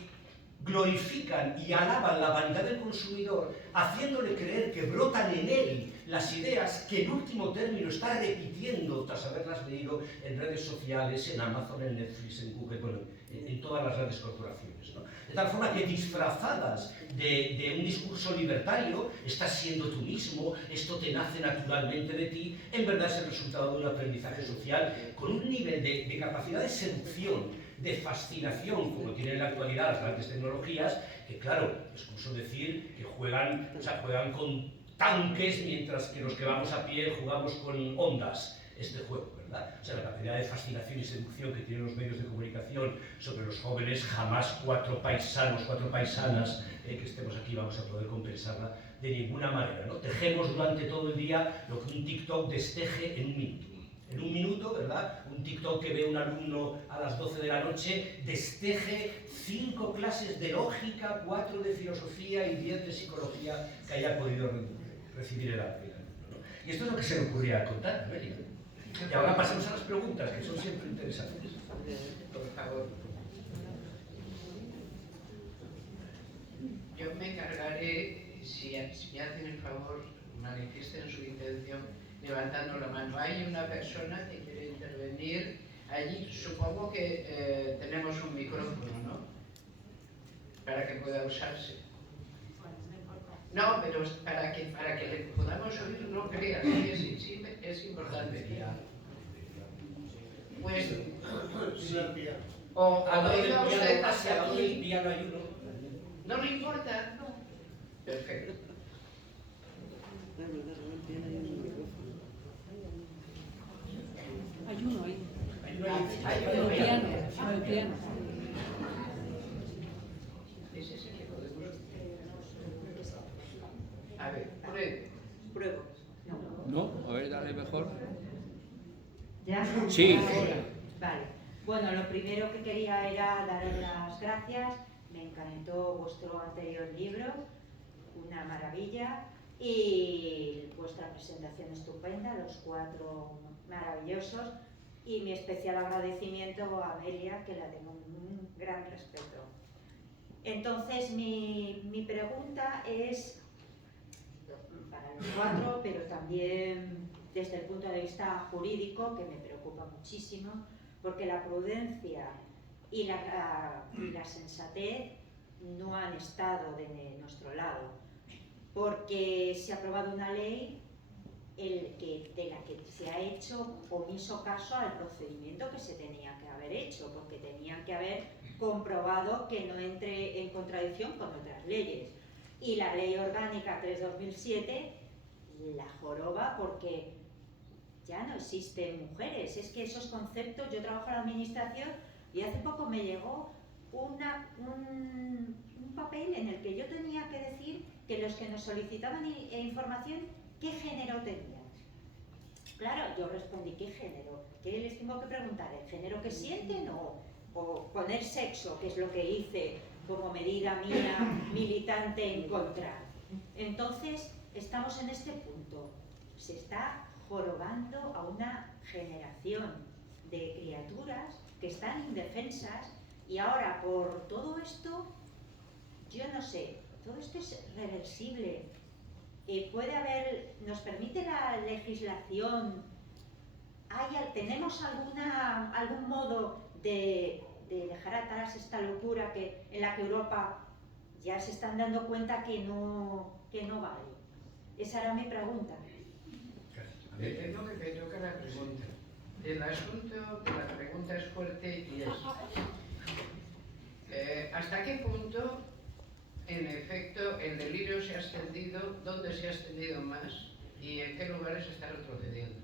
glorifican y alaban la vanidad del consumidor, haciéndole creer que brotan en él las ideas que en último término está repitiendo tras haberlas leído en redes sociales, en Amazon, en Netflix, en Google, bueno, en todas las grandes corporaciones, ¿no? De tal forma que disfrazadas de un discurso libertario, estás siendo tú mismo, esto te nace naturalmente de ti, en verdad es el resultado de un aprendizaje social con un nivel de capacidad de seducción, de fascinación, como tienen en la actualidad las grandes tecnologías, que claro, excuso decir que juegan con tanques, mientras que los que vamos a pie jugamos con ondas este juego, ¿verdad? O sea, la capacidad de fascinación y seducción que tienen los medios de comunicación sobre los jóvenes, jamás cuatro paisanas que estemos aquí vamos a poder compensarla de ninguna manera, ¿no? Tejemos durante todo el día lo que un TikTok desteje en un minuto. En un minuto, ¿verdad? Un TikTok que ve un alumno a las 12 de la noche desteje 5 clases de lógica, 4 de filosofía y 10 de psicología que haya podido recibir el alumno, ¿no? Y esto es lo que se le ocurría contar, Amelia. Y ahora pasemos a las preguntas, que son siempre interesantes. Por favor. Yo me encargaré, si me hacen el favor, manifiesten su intención levantando la mano. Hay una persona que quiere intervenir allí. Supongo que tenemos un micrófono, ¿no? Para que pueda usarse. No, pero para que le podamos oír, no creas, sí, es importante. Pues, sí. O venga usted hacia aquí. ¿No le importa? No. Perfecto. Hay uno ahí. Hay El piano. El piano. Ese es el que podemos. A ver, pruebo. No, a ver, dale mejor. ¿Ya? Sí. Vale. Bueno, lo primero que quería era daros las gracias. Me encantó vuestro anterior libro, una maravilla, y vuestra presentación estupenda, los 4 maravillosos, y mi especial agradecimiento a Amelia, que la tengo un gran respeto. Entonces, mi pregunta es para los 4, pero también desde el punto de vista jurídico, que me preocupa muchísimo, porque la prudencia y la sensatez no han estado de nuestro lado, porque se ha aprobado una ley de la que se ha hecho omiso caso al procedimiento que se tenía que haber hecho, porque tenían que haber comprobado que no entre en contradicción con otras leyes. Y la Ley Orgánica 3/2007 la joroba porque ya no existen mujeres. Es que esos conceptos, yo trabajo en la administración y hace poco me llegó un papel en el que yo tenía que decir que los que nos solicitaban información, ¿qué género tenían? Claro, yo respondí, ¿qué género? ¿Qué les tengo que preguntar? ¿El género que sienten o poner sexo, que es lo que hice como medida mía militante en contra? Entonces, estamos en este punto. Se está jorobando a una generación de criaturas que están indefensas y ahora por todo esto, yo no sé, todo esto es reversible. Puede haber, nos permite la legislación, tenemos algún modo de dejar atrás esta locura en la que Europa ya se están dando cuenta que no vale. Esa era mi pregunta. Es lo que te toca la pregunta. El asunto de la pregunta es fuerte y es ¿hasta qué punto, en efecto, el delirio se ha extendido, dónde se ha extendido más y en qué lugares está retrocediendo?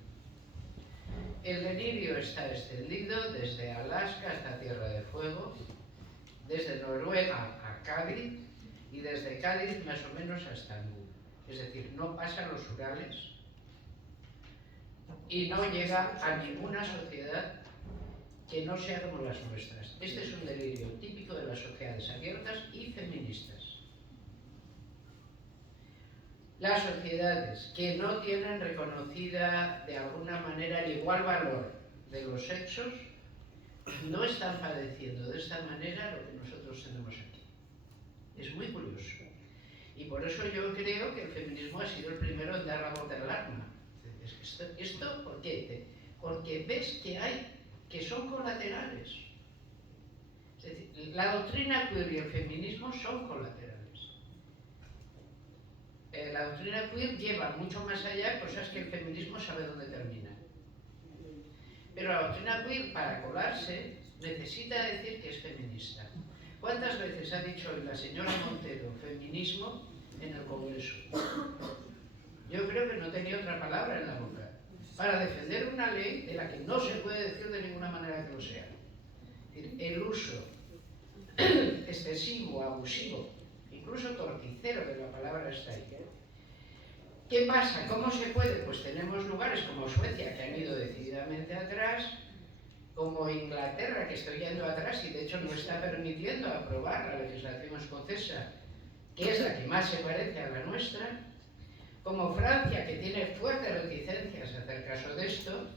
El delirio está extendido desde Alaska hasta Tierra de Fuego, desde Noruega a Cádiz y desde Cádiz más o menos a Estambul. Es decir, no pasa los Urales y no llega a ninguna sociedad que no sea como las nuestras. Este es un delirio típico de las sociedades abiertas y feministas. Las sociedades que no tienen reconocida de alguna manera el igual valor de los sexos no están padeciendo de esta manera lo que nosotros tenemos aquí. Es muy curioso. Y por eso yo creo que el feminismo ha sido el primero en dar la voz de alarma. ¿Esto por qué? Porque ves que son colaterales. Es decir, la doctrina queer y el feminismo son colaterales. La doctrina queer lleva mucho más allá cosas que el feminismo sabe dónde termina. Pero la doctrina queer, para colarse, necesita decir que es feminista. ¿Cuántas veces ha dicho hoy la señora Montero feminismo en el Congreso? Yo creo que no tenía otra palabra en la boca para defender una ley de la que no se puede decir de ninguna manera que lo sea. Es decir, el uso excesivo, abusivo, incluso torticero de la palabra está ahí. ¿Qué pasa? ¿Cómo se puede? Pues tenemos lugares como Suecia, que han ido decididamente atrás, como Inglaterra, que está yendo atrás y de hecho no está permitiendo aprobar la legislación escocesa, que es la que más se parece a la nuestra, como Francia, que tiene fuertes reticencias a hacer caso de esto.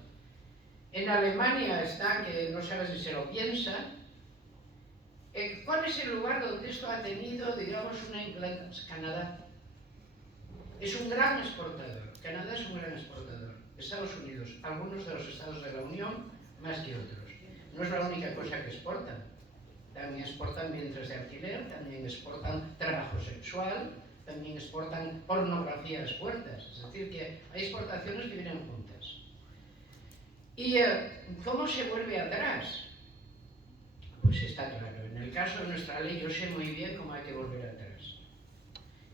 En Alemania está que no sabe si se lo piensa. ¿Cuál es el lugar donde esto ha tenido, digamos, una implantación? Canadá. Es un gran exportador. Canadá es un gran exportador. Estados Unidos, algunos de los estados de la Unión, más que otros. No es la única cosa que exportan. También exportan vientres de alquiler, también exportan trabajo sexual, también exportan pornografía a las puertas. Es decir, que hay exportaciones que vienen juntas. ¿Y cómo se vuelve atrás? Pues está claro. En el caso de nuestra ley, yo sé muy bien cómo hay que volver atrás.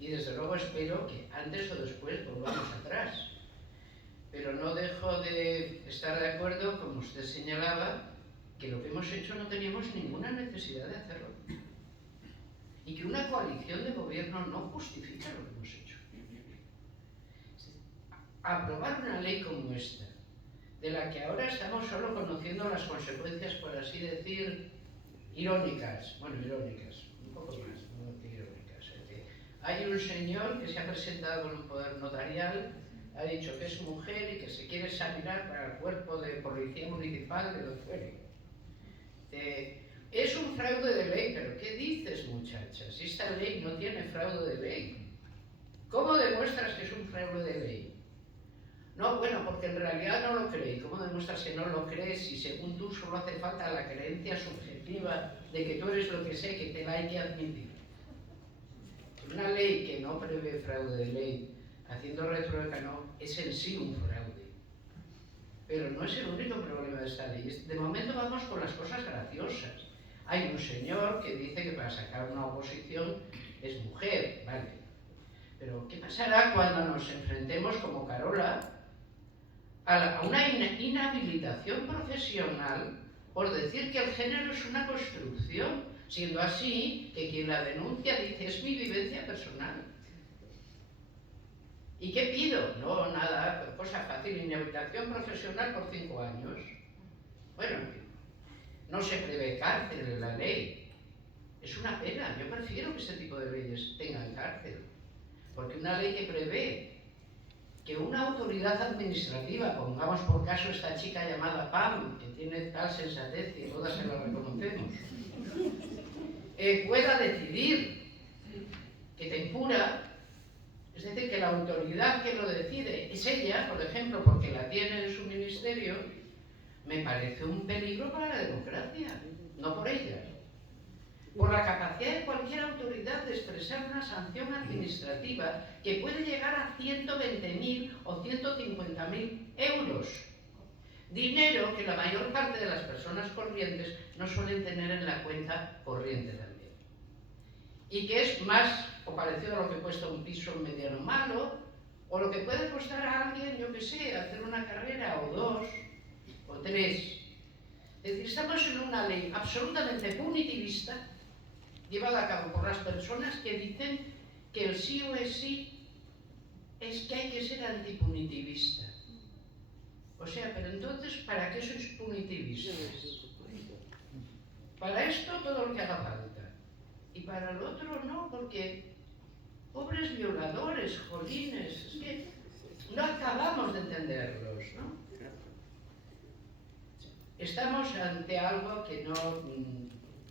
Y desde luego espero que antes o después volvamos atrás. Pero no dejo de estar de acuerdo, como usted señalaba, que lo que hemos hecho no teníamos ninguna necesidad de hacerlo. Y que una coalición de gobierno no justifica lo que hemos hecho. Aprobar una ley como esta, de la que ahora estamos solo conociendo las consecuencias, por así decir, irónicas, un poco más, no que irónicas. Hay un señor que se ha presentado con un poder notarial, ha dicho que es mujer y que se quiere examinar para el cuerpo de policía municipal de donde fuere. Es un fraude de ley, pero ¿qué dices, muchachas? Si esta ley no tiene fraude de ley. ¿Cómo demuestras que es un fraude de ley? No, bueno, porque en realidad no lo creí. ¿Cómo demuestras que no lo crees si según tú solo hace falta la creencia subjetiva de que tú eres lo que sé, que te la hay que admitir? Una ley que no prevé fraude de ley, haciendo retrógrado, es en sí un fraude. Pero no es el único problema de esta ley. De momento vamos con las cosas graciosas. Hay un señor que dice que para sacar una oposición es mujer, ¿vale? Pero ¿qué pasará cuando nos enfrentemos como Carola a una inhabilitación profesional por decir que el género es una construcción, siendo así que quien la denuncia dice es mi vivencia personal? ¿Y qué pido? No, nada, cosa fácil, inhabilitación profesional por 5 años. Bueno, no se prevé cárcel en la ley. Es una pena, yo prefiero que este tipo de leyes tengan cárcel. Porque una ley que prevé que una autoridad administrativa, pongamos por caso esta chica llamada Pam, que tiene tal sensatez y todas se la reconocemos, pueda decidir que te impura, es decir, que la autoridad que lo decide es ella, por ejemplo, porque la tiene en su ministerio, me parece un peligro para la democracia, no por ella. Por la capacidad de cualquier autoridad de expresar una sanción administrativa que puede llegar a 120.000 o 150.000 euros. Dinero que la mayor parte de las personas corrientes no suelen tener en la cuenta corriente también. Y que es más o parecido a lo que cuesta un piso mediano malo, o lo que puede costar a alguien, yo que sé, hacer una carrera o 2 o 3. Es decir, estamos en una ley absolutamente punitivista, llevada a cabo por las personas que dicen que el sí o el sí es que hay que ser antipunitivista. O sea, pero entonces, ¿para qué sois punitivistas? Para esto todo lo que haga falta. Y para el otro no, porque pobres violadores, jolines, es que no acabamos de entenderlos, ¿no? Estamos ante algo que no...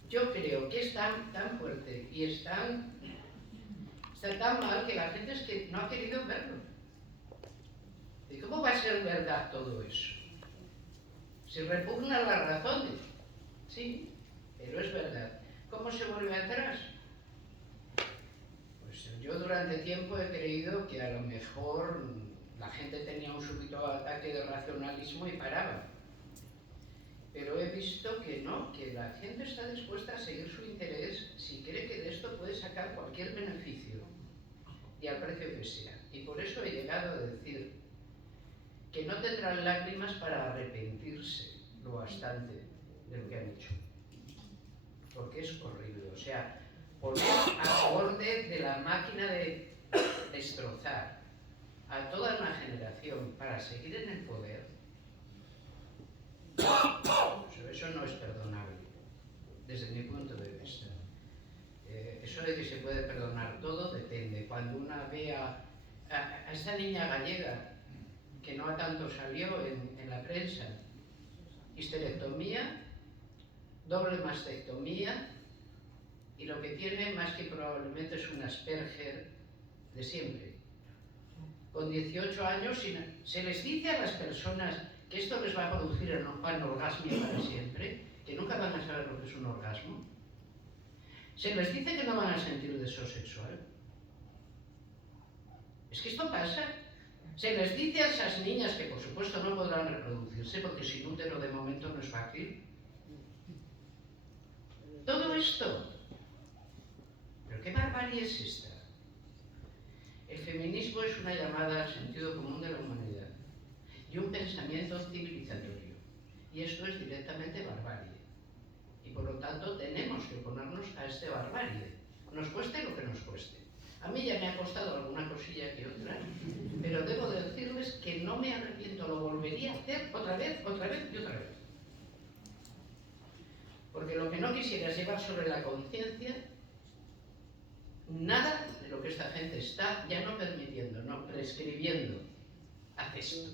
Yo creo que es tan fuerte y está tan mal que la gente es que no ha querido verlo. ¿Y cómo va a ser verdad todo eso? Si repugna las razones, sí, pero es verdad. ¿Cómo se vuelve atrás? Pues yo durante tiempo he creído que a lo mejor la gente tenía un súbito ataque de racionalismo y paraba. Pero he visto que no, que la gente está dispuesta a seguir su interés si cree que de esto puede sacar cualquier beneficio y al precio que sea. Y por eso he llegado a decir que no tendrán lágrimas para arrepentirse lo bastante de lo que han hecho. Porque es horrible. O sea, poner a borde de la máquina de destrozar, a toda una generación para seguir en el poder, eso no es perdonable, desde mi punto de vista. Eso de que se puede perdonar todo depende. Cuando una ve a esta niña gallega, que no a tanto salió en la prensa, histerectomía, doble mastectomía, y lo que tiene más que probablemente es un Asperger de siempre. Con 18 años, se les dice a las personas que esto les va a producir anorgasmia para siempre, que nunca van a saber lo que es un orgasmo. Se les dice que no van a sentir deseo sexual. Es que esto pasa. Se les dice a esas niñas que por supuesto no podrán reproducirse porque sin útero de momento no es fácil. Todo esto. ¿Pero qué barbarie es esta? El feminismo es una llamada al sentido común de la humanidad y un pensamiento civilizatorio. Y esto es directamente barbarie. Y por lo tanto tenemos que oponernos a este barbarie, nos cueste lo que nos cueste. A mí ya me ha costado alguna cosilla que otra, pero debo de decirles que no me arrepiento, lo volvería a hacer otra vez y otra vez. Porque lo que no quisiera es llevar sobre la conciencia nada de lo que esta gente está ya no permitiendo, no prescribiendo. Haz esto.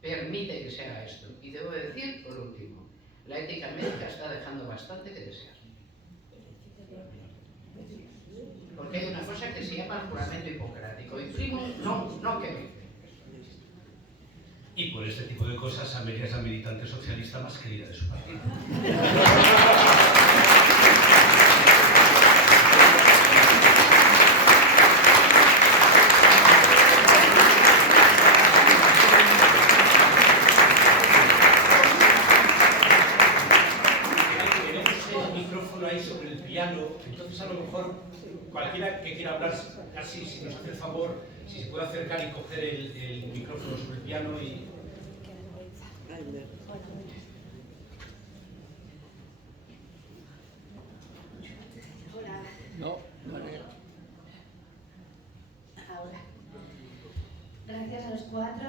Permite que se haga esto. Y debo decir, por último, la ética médica está dejando bastante que desear. Porque hay una cosa que se llama el juramento hipocrático. Y primo, no que me. Y por este tipo de cosas, Amelia es la militante socialista más querida de su partido. Entonces a lo mejor cualquiera que quiera hablar, casi si nos hace el favor, si se puede acercar y coger el micrófono sobre el piano y... Hola. No, vale. Ahora. Gracias a los cuatro,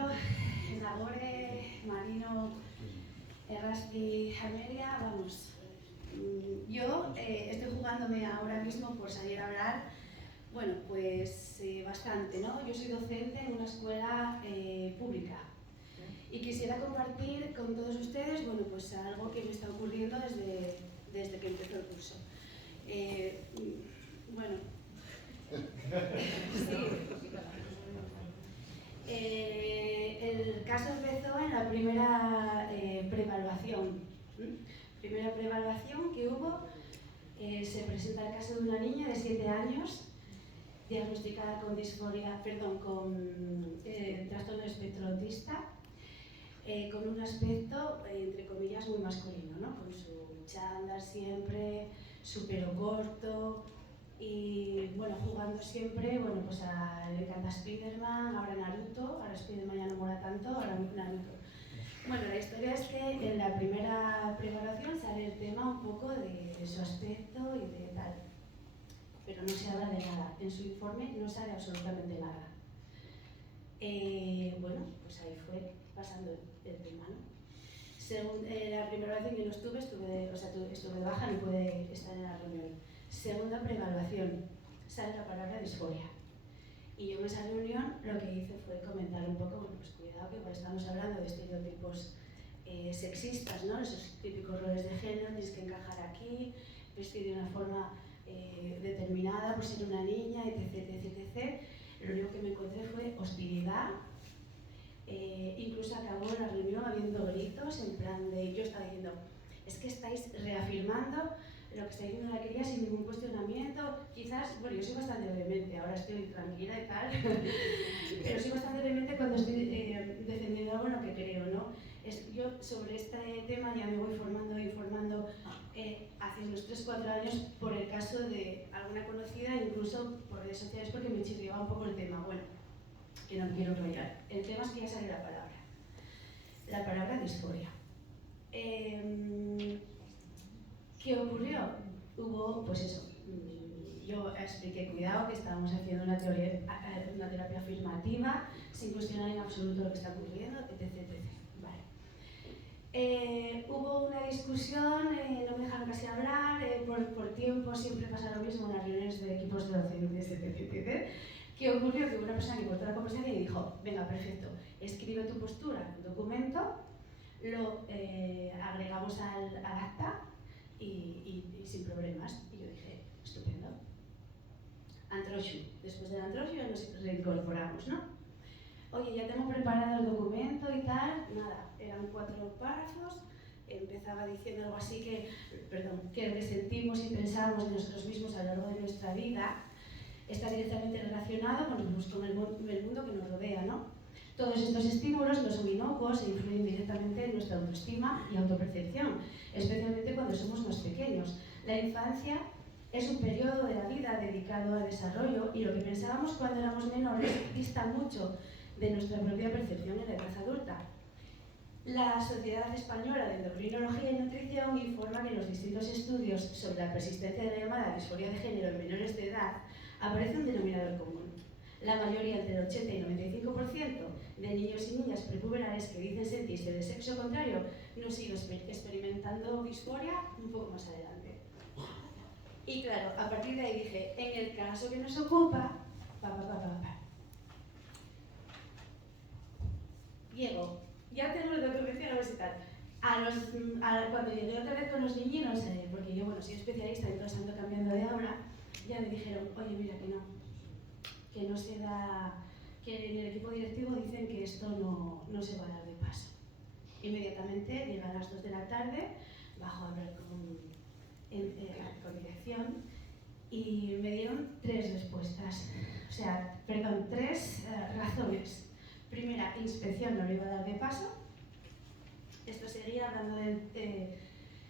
Nagore, Marino, Errasti, Amelia, vamos. Yo estoy jugándome ahora mismo por salir a hablar, bueno, pues bastante, ¿no? Yo soy docente en una escuela pública y quisiera compartir con todos ustedes, bueno, pues algo que me está ocurriendo desde que empezó el curso. Bueno, sí. El caso empezó en la primera preevaluación. Primera preevaluación que hubo, se presenta el caso de una niña de 7 años diagnosticada con trastorno de espectro autista, con un aspecto, entre comillas, muy masculino, ¿no? Con su chándal siempre, su pelo corto y, bueno, jugando siempre, bueno, pues le encanta Spiderman, ahora Naruto, ahora Spiderman ya no mola tanto, ahora Naruto. Bueno, la historia es que en la primera preparación sale el tema un poco de su aspecto y de tal, pero no se habla de nada. En su informe no sale absolutamente nada. Bueno, pues ahí fue pasando el tema, ¿no? Según la primera vez que no estuve de baja, no pude estar en la reunión. Segunda preevaluación, sale la palabra disforia. Y yo en esa reunión lo que hice fue comentar un poco, bueno, pues cuidado que igual estamos hablando de estereotipos sexistas, ¿no? Esos típicos roles de género, tienes que encajar aquí, vestir de una forma determinada, por ser una niña, etc. Lo único que me encontré fue hostilidad. Incluso acabó la reunión habiendo gritos, en plan de, yo estaba diciendo, es que estáis reafirmando lo que está diciendo la cría sin ningún cuestionamiento. Quizás, bueno, yo soy bastante vehemente, ahora estoy tranquila y tal, pero soy bastante vehemente cuando estoy defendiendo algo en lo que creo, ¿no? Yo sobre este tema ya me voy informando hace unos 3-4 años por el caso de alguna conocida, incluso por redes sociales, porque me chirriaba un poco el tema. Bueno, que no quiero enrollar. El tema es que ya sale la palabra disforia. ¿Qué ocurrió? Hubo, pues eso, yo expliqué, cuidado, que estábamos haciendo una terapia afirmativa, sin cuestionar en absoluto lo que está ocurriendo, etc. Vale. Hubo una discusión, no me dejaron casi hablar, por tiempo siempre pasa lo mismo en las reuniones de equipos de docentes, etc. ¿Qué ocurrió? Que hubo una persona que cortó la conversación y dijo, venga, perfecto, escribe tu postura en un documento, lo agregamos al acta y sin problemas. Y yo dije, estupendo. Antroshu. Después del Antroshu ya nos reincorporamos, ¿no? Oye, ya tengo preparado el documento y tal. Nada, eran 4 párrafos. Empezaba diciendo algo así que lo que sentimos y pensamos de nosotros mismos a lo largo de nuestra vida está directamente relacionado con el mundo que nos rodea, ¿no? Todos estos estímulos no son inocuos e influyen directamente en nuestra autoestima y autopercepción, especialmente cuando somos más pequeños. La infancia es un periodo de la vida dedicado al desarrollo y lo que pensábamos cuando éramos menores dista mucho de nuestra propia percepción en la edad adulta. La Sociedad Española de Endocrinología y Nutrición informa que en los distintos estudios sobre la persistencia de la llamada disforia de género en menores de edad aparece un denominador común. La mayoría, entre el 80 y el 95% de niños y niñas prepuberales que dicen sentirse de sexo contrario no siguen experimentando disforia un poco más adelante. Y claro, a partir de ahí dije, en el caso que nos ocupa, Diego, ya tengo el documento, a ver si tal. Cuando llegué otra vez con los niños, porque yo soy especialista y todos ando cambiando de aula, ya me dijeron, oye, mira que no se da, que en el equipo directivo dicen que esto no se va a dar de paso. Inmediatamente, llegan las 2 de la tarde, bajo a hablar con dirección y me dieron 3 respuestas, tres razones. Primera, inspección no le iba a dar de paso. Esto seguía hablando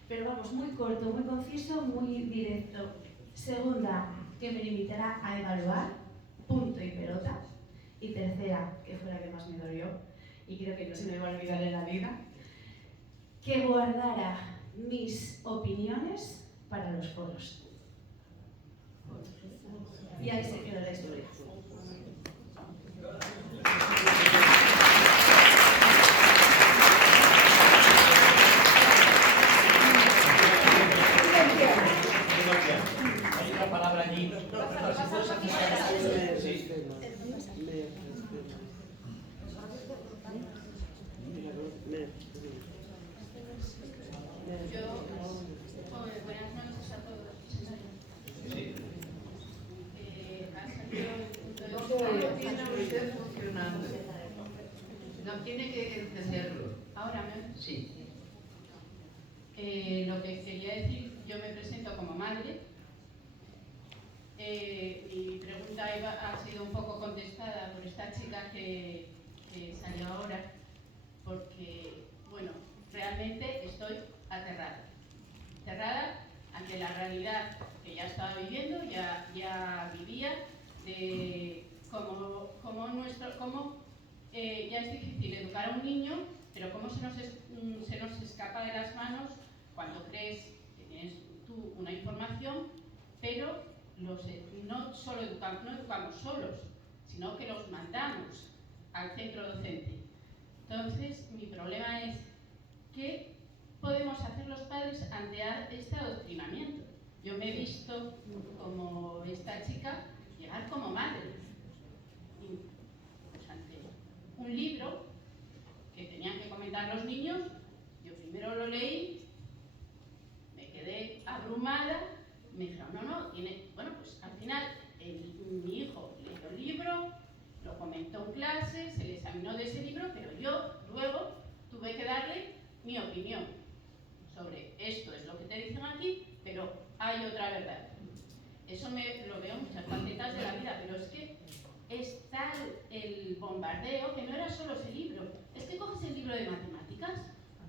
pero vamos, muy corto, muy conciso, muy directo. Segunda, que me limitará a evaluar, punto y pelota. Y tercera, que fue la que más me dolió, y creo que no se me va a olvidar en la vida, que guardara mis opiniones para los foros. Y ahí se quedó la historia. Hay una palabra allí. Buenas noches a todos. No tiene usted funcionando. No tiene que encenderlo. Ahora me... Sí. Lo que quería decir, yo me presento como madre. Mi pregunta ha sido un poco contestada por esta chica que salió ahora, porque, bueno, realmente estoy aterrada. Aterrada ante la realidad que ya estaba viviendo, ya vivía, de cómo ya es difícil educar a un niño, pero cómo se nos escapa de las manos cuando crees que tienes tú una información, pero no educamos solos, sino que los mandamos al centro docente. Entonces, mi problema es, ¿qué podemos hacer los padres ante este adoctrinamiento? Yo me he visto, como esta chica, llegar como madre. Y, pues, ante un libro que tenían que comentar los niños, yo primero lo leí, me quedé abrumada, me dijeron, pues al final mi hijo leyó el libro, lo comentó en clase, se le examinó de ese libro, pero yo luego tuve que darle mi opinión sobre esto es lo que te dicen aquí, pero hay otra verdad. Eso lo veo en muchas facetas de la vida, pero es que es tal el bombardeo que no era solo ese libro. Es que coges el libro de matemáticas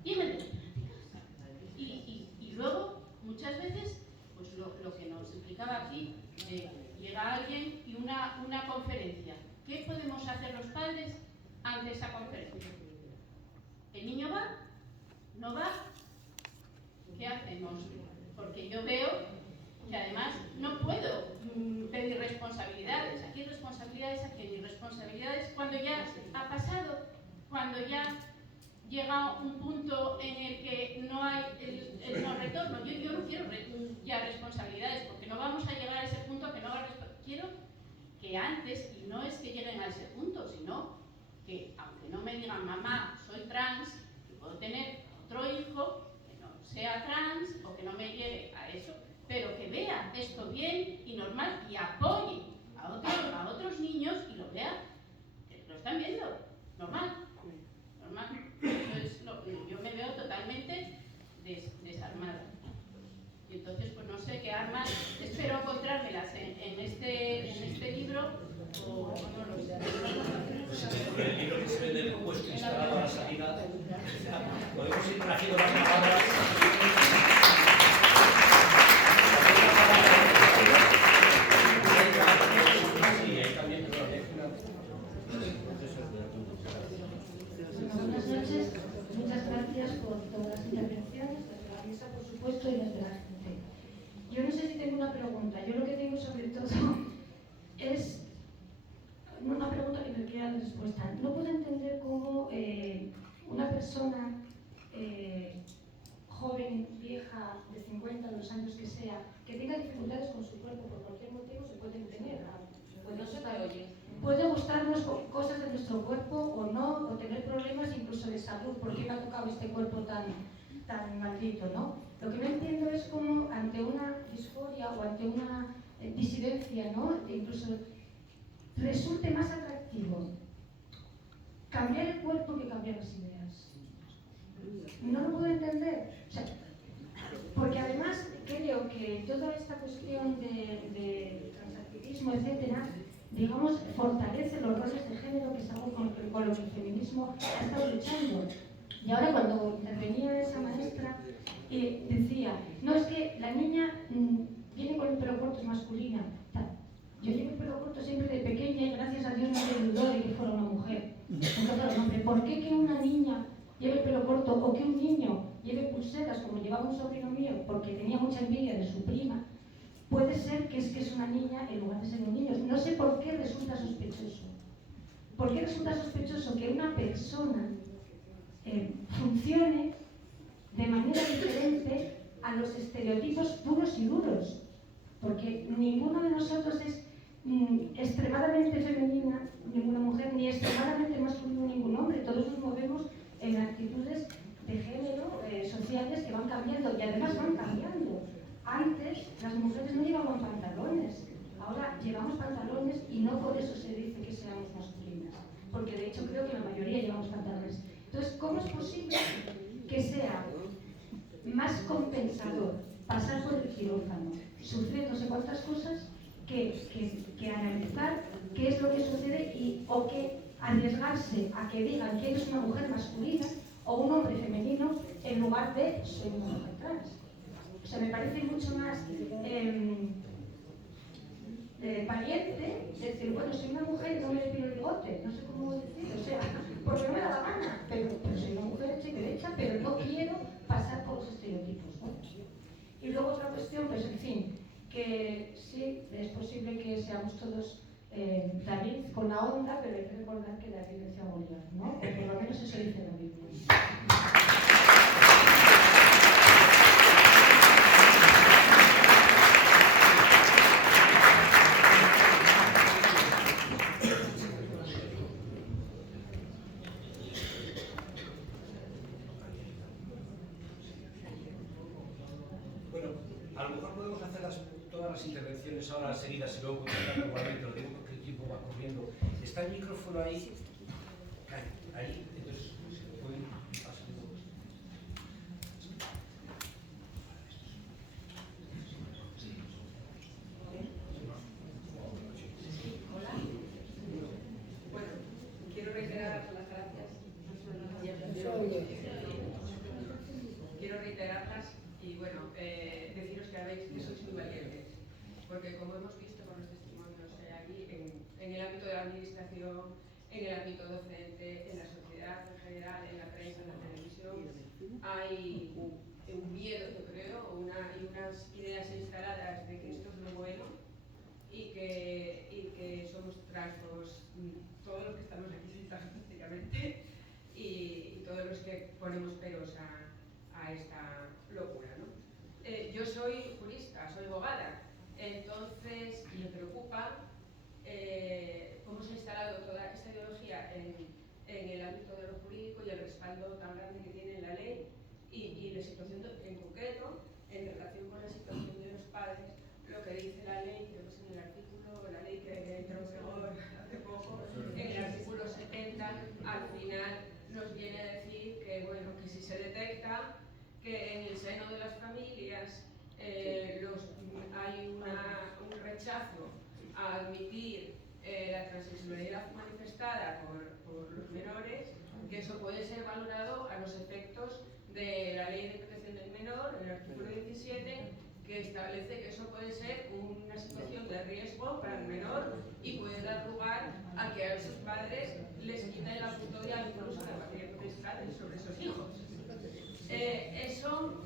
y en el de matemáticas. Y luego, muchas veces, pues lo que nos explicaba aquí, llega alguien y una conferencia. ¿Qué podemos hacer los padres ante esa conferencia? ¿El niño va? ¿No va? ¿Qué hacemos? Porque yo veo que además no puedo pedir cuando ya llega un punto en el que no hay el no retorno. Yo no quiero ya responsabilidades, porque no vamos a llegar a ese punto que no haga quiero que antes, y no es que lleguen a ese punto, sino que aunque no me digan mamá, soy trans, y puedo tener otro hijo que no sea trans o que no me llegue a eso, pero que vea esto bien y normal y apoye a otros niños y lo vea, que lo están viendo, normal. Entonces, yo me veo totalmente desarmada. Y entonces, pues no sé qué armas, espero encontrármelas en este libro o no lo sé. El libro que se vende en el puesto instalado a la salida, podemos ir haciendo las palabras. Sí, ahí también, Buenas noches, muchas gracias por todas las intervenciones, desde la mesa por supuesto y desde la gente. Yo no sé si tengo una pregunta, yo lo que tengo sobre todo es una pregunta que requiere la respuesta. No puedo entender cómo una persona joven, vieja, de 50, de los años que sea, que tenga dificultades con su cuerpo por cualquier motivo, se pueden tener. Puede gustarnos cosas de nuestro cuerpo o no, o tener problemas incluso de salud, porque me ha tocado este cuerpo tan maldito, ¿no? Lo que no entiendo es cómo ante una disforia o ante una disidencia, ¿no? Incluso resulte más atractivo cambiar el cuerpo que cambiar las ideas. No lo puedo entender. O sea, porque además creo que toda esta cuestión de transactivismo, etcétera, digamos, fortalece los roles de género, que es algo con lo que el feminismo ha estado luchando. Y ahora cuando intervenía esa maestra, decía, no, es que la niña viene con el pelo corto, es masculina. Yo llevo el pelo corto siempre de pequeña y gracias a Dios no me dudó de que fuera una mujer. Entonces, hombre, ¿por qué que una niña lleve el pelo corto o que un niño lleve pulseras como llevaba un sobrino mío porque tenía mucha envidia de su prima? Puede ser que es una niña en lugar de ser un niño. No sé por qué resulta sospechoso. ¿Por qué resulta sospechoso que una persona funcione de manera diferente a los estereotipos puros y duros? Porque ninguno de nosotros es extremadamente femenina, ninguna mujer, ni extremadamente masculino ningún hombre. Todos nos movemos en actitudes de género, sociales, que van cambiando y además van cambiando. Antes las mujeres no llevaban pantalones, ahora llevamos pantalones y no por eso se dice que seamos masculinas, porque de hecho creo que la mayoría llevamos pantalones. Entonces, ¿cómo es posible que sea más compensador pasar por el quirófano, sufrir no sé cuántas cosas, que analizar qué es lo que sucede o que arriesgarse a que digan que eres una mujer masculina o un hombre femenino en lugar de soy una mujer trans? O sea, me parece mucho más valiente decir, bueno, soy una mujer y no me depilo el bigote, no sé cómo decir, o sea, porque no me da la gana, pero soy una mujer hecha y derecha, pero no quiero pasar por los estereotipos, ¿no? Y luego otra cuestión, pues en fin, que sí, es posible que seamos todos David con la onda, pero hay que recordar que David decía Goliat, ¿no? O por lo menos eso dice la Biblia. A lo mejor podemos hacer todas las intervenciones ahora seguidas y luego continuar igualmente, lo digo porque el tiempo va corriendo. ¿Está el micrófono ahí? Ahí, entonces se pueden pasar. Hola. Bueno, quiero reiterar las gracias. Quiero reiterarlas y bueno, deciros que sois muy valientes, porque como hemos visto con los testimonios aquí, en el ámbito de la administración, en el ámbito docente, en la sociedad en general, en la prensa, en la televisión, hay un miedo, yo creo, y unas ideas instaladas de que esto es lo bueno y que somos trans todos los que estamos aquí sentados prácticamente. cómo se ha instalado toda esta ideología en el ámbito de lo jurídico y el respaldo tan grande que tiene la ley y la situación en concreto en relación con la situación de los padres, lo que dice la ley, creo que es en el artículo, la ley que entró en vigor hace poco, en el artículo 70, al final nos viene a decir que, bueno, que si se detecta que en el seno de las familias hay un rechazo a admitir la transexualidad manifestada por los menores, que eso puede ser valorado a los efectos de la Ley de Protección del Menor, el artículo 17, que establece que eso puede ser una situación de riesgo para el menor y puede dar lugar a que a esos padres les quiten la custodia, incluso la patria potestad sobre esos hijos. Eso,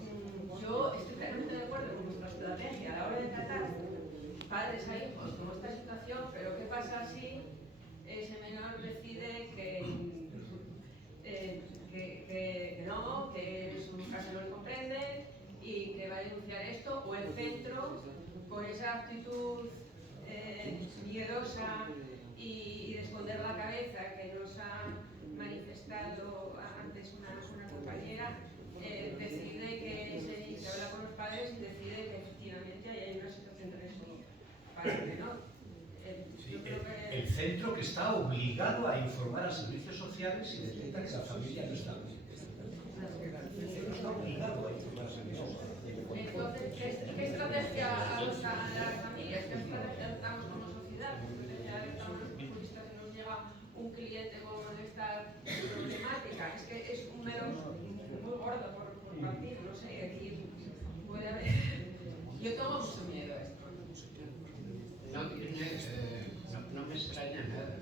yo estoy plenamente de acuerdo con nuestra estrategia a la hora de tratar padres a hijos como esta situación, pero ¿qué pasa si ese menor decide que no, que su caso no le comprende y que va a denunciar esto, o el centro, por esa actitud miedosa y de esconder la cabeza que nos ha manifestado antes una compañera, decide que se habla con los padres y decide que efectivamente hay una situación de riesgo para el menor. El centro que está obligado a informar a servicios sociales si detecta que la familia no está bien. El centro está obligado a informar a servicios sociales. Entonces, ¿qué estrategia adoptan las familias? ¿Qué estrategia adoptamos como sociedad? ¿Qué estrategia adoptamos los populistas si nos llega un cliente con esta problemática? Es que es un mero muy gordo por partir, no sé, aquí puede haber... Yo tengo mucho miedo a esto. No me extraña nada.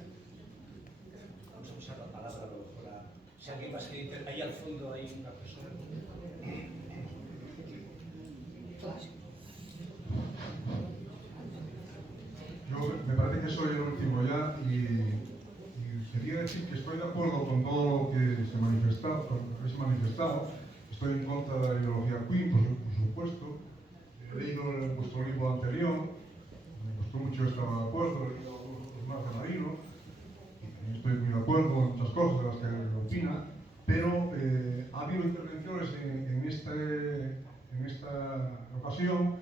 Vamos a usar la palabra, si alguien más quiere, ahí al fondo hay una persona. Yo me parece que soy el último ya y quería decir que estoy de acuerdo con todo lo que se ha manifestado. Estoy en contra de la ideología queer, por supuesto. He leído vuestro libro anterior, me gustó mucho, estaba de acuerdo, he leído algunos otros más de Marino, y estoy muy de acuerdo con muchas cosas de las que opina, pero ha habido intervenciones en esta ocasión,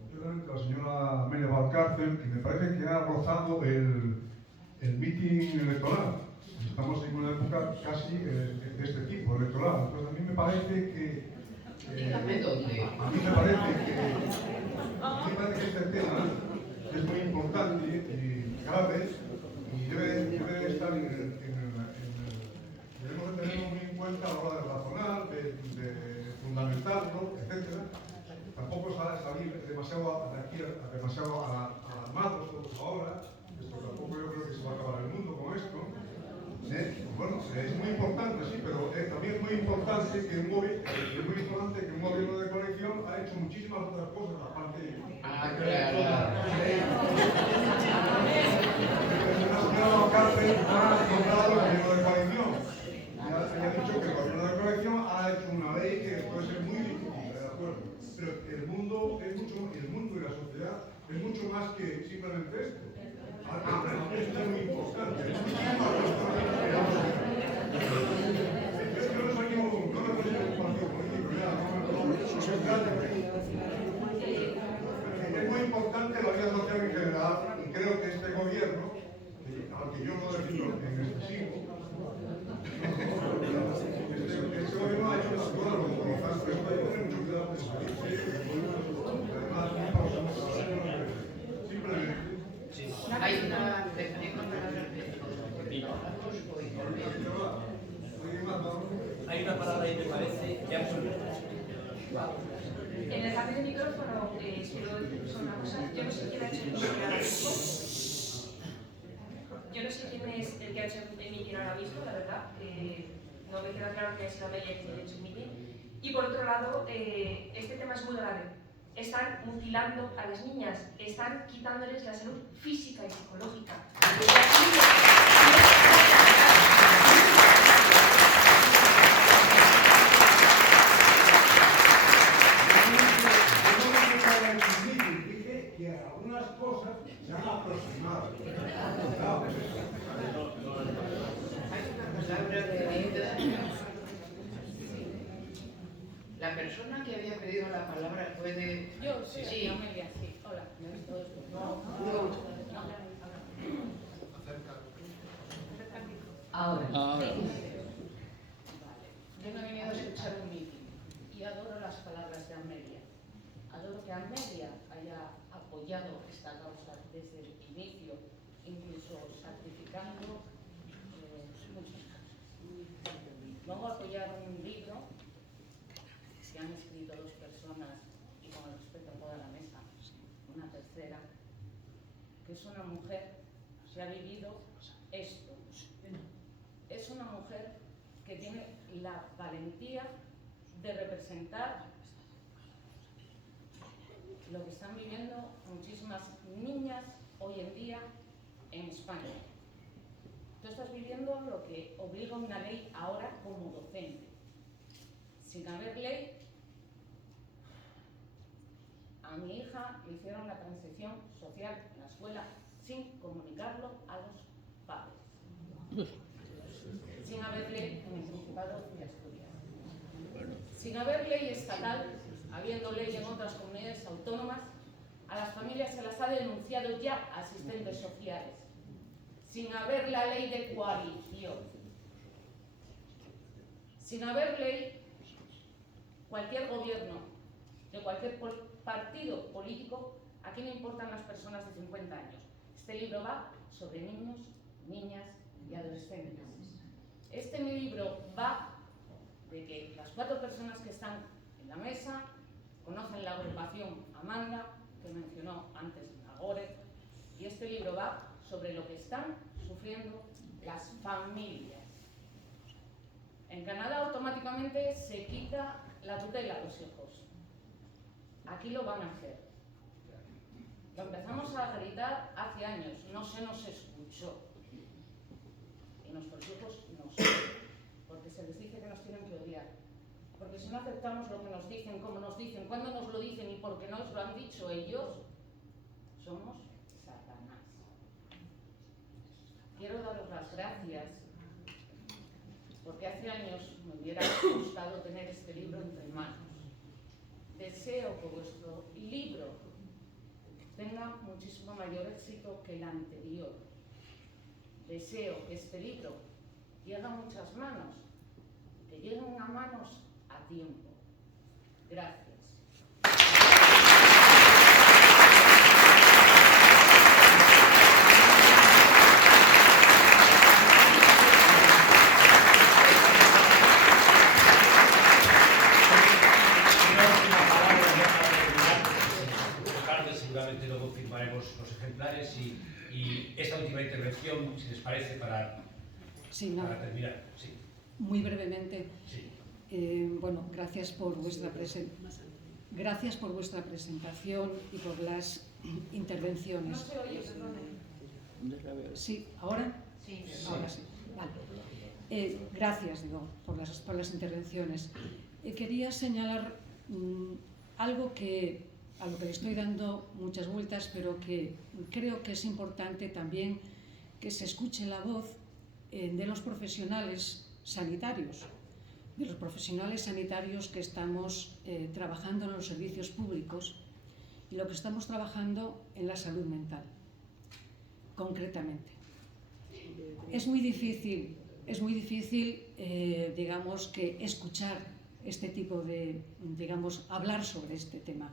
concretamente la señora Amelia Valcárcel, que me parece que ha rozado el mitin electoral. Estamos en una época casi de este tipo electoral. Entonces a mí me parece que este tema es muy importante y grave y debe estar debemos tenerlo muy en cuenta a la hora de razonar, de fundamentarlo, etc. Tampoco salir demasiado alarmados todos ahora. Esto tampoco yo creo que se va a acabar el mundo con esto. Bueno, es muy importante, sí, pero también es muy importante que un gobierno de coalición ha hecho muchísimas otras cosas aparte de la señora Valcárcel ha nombrado el gobierno de coalición y ha dicho que el gobierno de coalición ha hecho una ley que puede ser muy difícil, de acuerdo, pero el mundo y la sociedad es mucho más que simplemente esto. Esto es muy importante. Yo no soy un partido político, es muy importante la vida social en general y creo que este gobierno, al que yo no defino en excesivo, este gobierno ha hecho las cosas por lo tanto, esto hay que tener mucho cuidado de salirse. Simplemente. Hay una palabra ahí, me parece, ya En el cambio de micrófono, quiero decir una cosa. Yo no sé quién ha hecho el mitin ahora mismo. Yo no sé quién es el que ha hecho el mitin ahora mismo, la verdad. No me queda claro que es la Amelia quien ha hecho el mitin. Y por otro lado, este tema es muy grave. Están mutilando a las niñas, están quitándoles la salud física y psicológica. Dije que algunas cosas se la próxima. La persona que había pedido la palabra puede... Yo, sí, Amelia, sí. Hola. Ahora. Yo no he venido a escuchar un meeting y adoro las palabras de Amelia. Adoro que Amelia haya apoyado esta causa desde el inicio, incluso sacrificando muchas cosas. Luego apoyar un libro que han escrito dos personas, y con el respeto a toda la mesa, una tercera, que es una mujer que ha vivido esto. Es una mujer que tiene la valentía de representar lo que están viviendo muchísimas niñas hoy en día en España. Tú estás viviendo lo que obliga una ley ahora como docente. Sin haber ley, a mi hija le hicieron la transición social en la escuela sin comunicarlo a los padres. Sin haber ley en el Principado de Asturias. Sin haber ley estatal, habiendo ley en otras comunidades autónomas, a las familias se las ha denunciado ya asistentes sociales. Sin haber la ley de coalición. Sin haber ley, cualquier gobierno de cualquier partido político, aquí no importan las personas de 50 años. Este libro va sobre niños, niñas y adolescentes. Este libro va de que las 4 personas que están en la mesa conocen la agrupación Amanda, que mencionó antes Nagore, y este libro va sobre lo que están sufriendo las familias. En Canadá automáticamente se quita la tutela a los hijos. Aquí lo van a hacer. Lo empezamos a gritar hace años, no se nos escuchó. Y nuestros hijos nos odian, porque se les dice que nos tienen que odiar. Porque si no aceptamos lo que nos dicen, cómo nos dicen, cuándo nos lo dicen y por qué nos lo han dicho ellos, somos Satanás. Quiero daros las gracias, porque hace años me hubiera gustado tener este libro entre manos. Deseo que vuestro libro tenga muchísimo mayor éxito que el anterior. Deseo que este libro llegue a muchas manos, que lleguen a manos a tiempo. Gracias. Seguramente luego firmaremos los ejemplares y esta última intervención, si les parece, para terminar. Sí. Muy brevemente. Sí. Bueno, gracias por vuestra presentación y por las intervenciones. No se oye, perdón. Sí, ¿ahora? Sí. Ahora sí. Vale. Gracias, digo, por las intervenciones. Quería señalar algo a lo que le estoy dando muchas vueltas, pero que creo que es importante también que se escuche la voz de los profesionales sanitarios, que estamos trabajando en los servicios públicos y lo que estamos trabajando en la salud mental, concretamente. Es muy difícil, digamos, que escuchar este tipo de, digamos, hablar sobre este tema,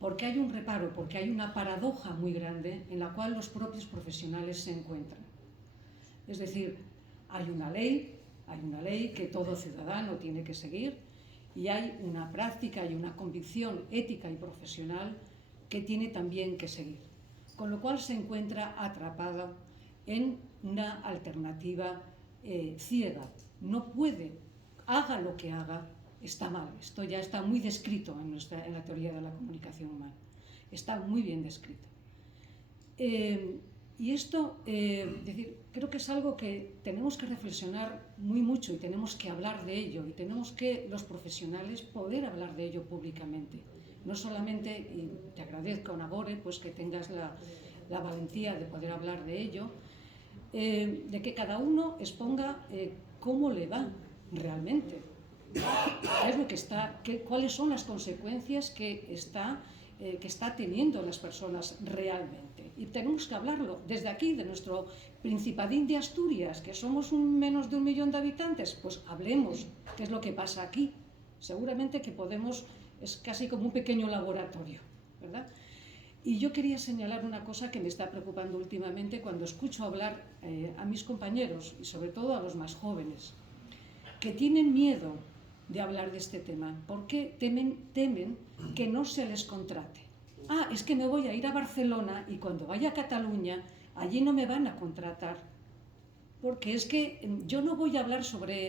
porque hay un reparo, porque hay una paradoja muy grande en la cual los propios profesionales se encuentran. Es decir, hay una ley que todo ciudadano tiene que seguir y hay una práctica y una convicción ética y profesional que tiene también que seguir, con lo cual se encuentra atrapado en una alternativa ciega. No puede, haga lo que haga, está mal. Esto ya está muy descrito en la teoría de la comunicación humana. Está muy bien descrito. Y esto, creo que es algo que tenemos que reflexionar muy mucho y tenemos que hablar de ello y tenemos que, los profesionales, poder hablar de ello públicamente. No solamente, y te agradezco, Nagore, pues que tengas la valentía de poder hablar de ello, de que cada uno exponga cómo le va realmente, es lo que está, cuáles son las consecuencias que está teniendo las personas realmente. Y tenemos que hablarlo desde aquí, de nuestro Principadín de Asturias, que somos menos de 1 millón de habitantes, pues hablemos qué es lo que pasa aquí. Seguramente que podemos, es casi como un pequeño laboratorio, ¿verdad? Y yo quería señalar una cosa que me está preocupando últimamente cuando escucho hablar a mis compañeros, y sobre todo a los más jóvenes, que tienen miedo de hablar de este tema, porque temen que no se les contrate. Ah, es que me voy a ir a Barcelona y cuando vaya a Cataluña, allí no me van a contratar, porque es que yo no voy a hablar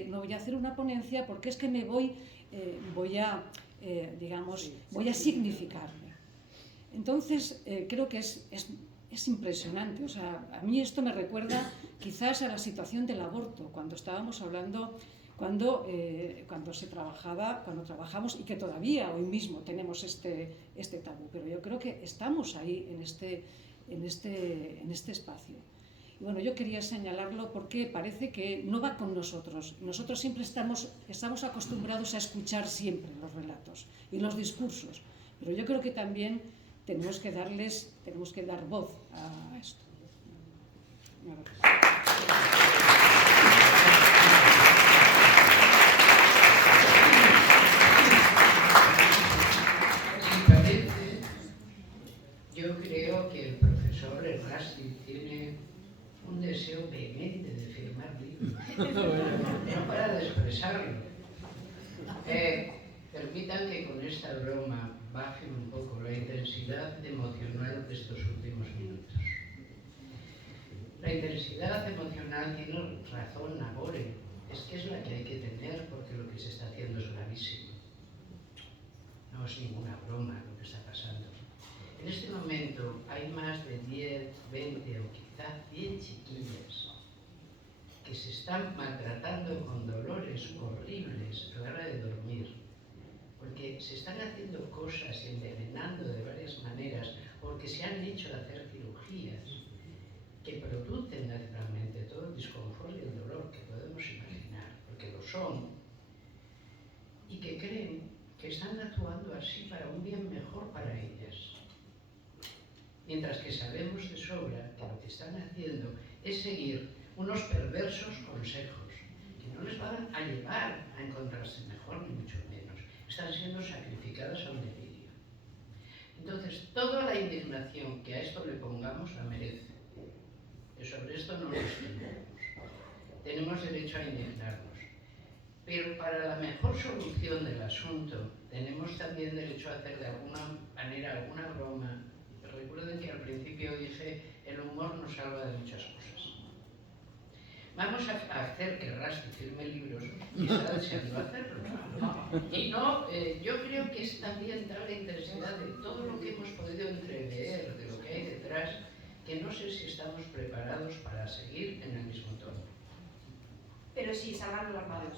no voy a hacer una ponencia porque es que me voy a significar. Entonces, creo que es impresionante. O sea, a mí esto me recuerda quizás a la situación del aborto, cuando estábamos hablando, cuando trabajamos, y que todavía hoy mismo tenemos este tabú. Pero yo creo que estamos ahí en este espacio. Y bueno, yo quería señalarlo porque parece que no va con nosotros. Nosotros siempre estamos acostumbrados a escuchar siempre los relatos y los discursos, pero yo creo que también tenemos que dar voz a esto. Si parece, yo creo que el profesor Errasti tiene un deseo vehemente de firmar libros, no para de expresarlo. Permitan que con esta broma baje un poco la intensidad emocional de estos últimos minutos. La intensidad emocional tiene razón Nagore, es que es la que hay que tener porque lo que se está haciendo es gravísimo. No es ninguna broma lo que está pasando. En este momento hay más de 10, 20 o quizá 100 chiquillas que se están maltratando con dolores horribles a la hora de dormir, porque se están haciendo cosas y envenenando de varias maneras, porque se han hecho hacer cirugías que producen naturalmente todo el disconfort y el dolor que podemos imaginar, porque lo son, y que creen que están actuando así para un bien mejor para ellas. Mientras que sabemos de sobra que lo que están haciendo es seguir unos perversos consejos que no les van a llevar a encontrarse mejor, ni mucho menos. Están siendo sacrificadas a un delirio. Entonces, toda la indignación que a esto le pongamos la merece. Y sobre esto no nos tenemos. Tenemos derecho a indignarnos. Pero para la mejor solución del asunto, tenemos también derecho a hacer de alguna manera alguna broma. Recuerden que al principio dije, el humor nos salva de muchas cosas. Vamos a hacer que Errasti firme libros y está deseando hacerlo. Y no, yo creo que es también tal la intensidad de todo lo que hemos podido entrever, de lo que hay detrás, que no sé si estamos preparados para seguir en el mismo tono. Pero sí, salgan las manos.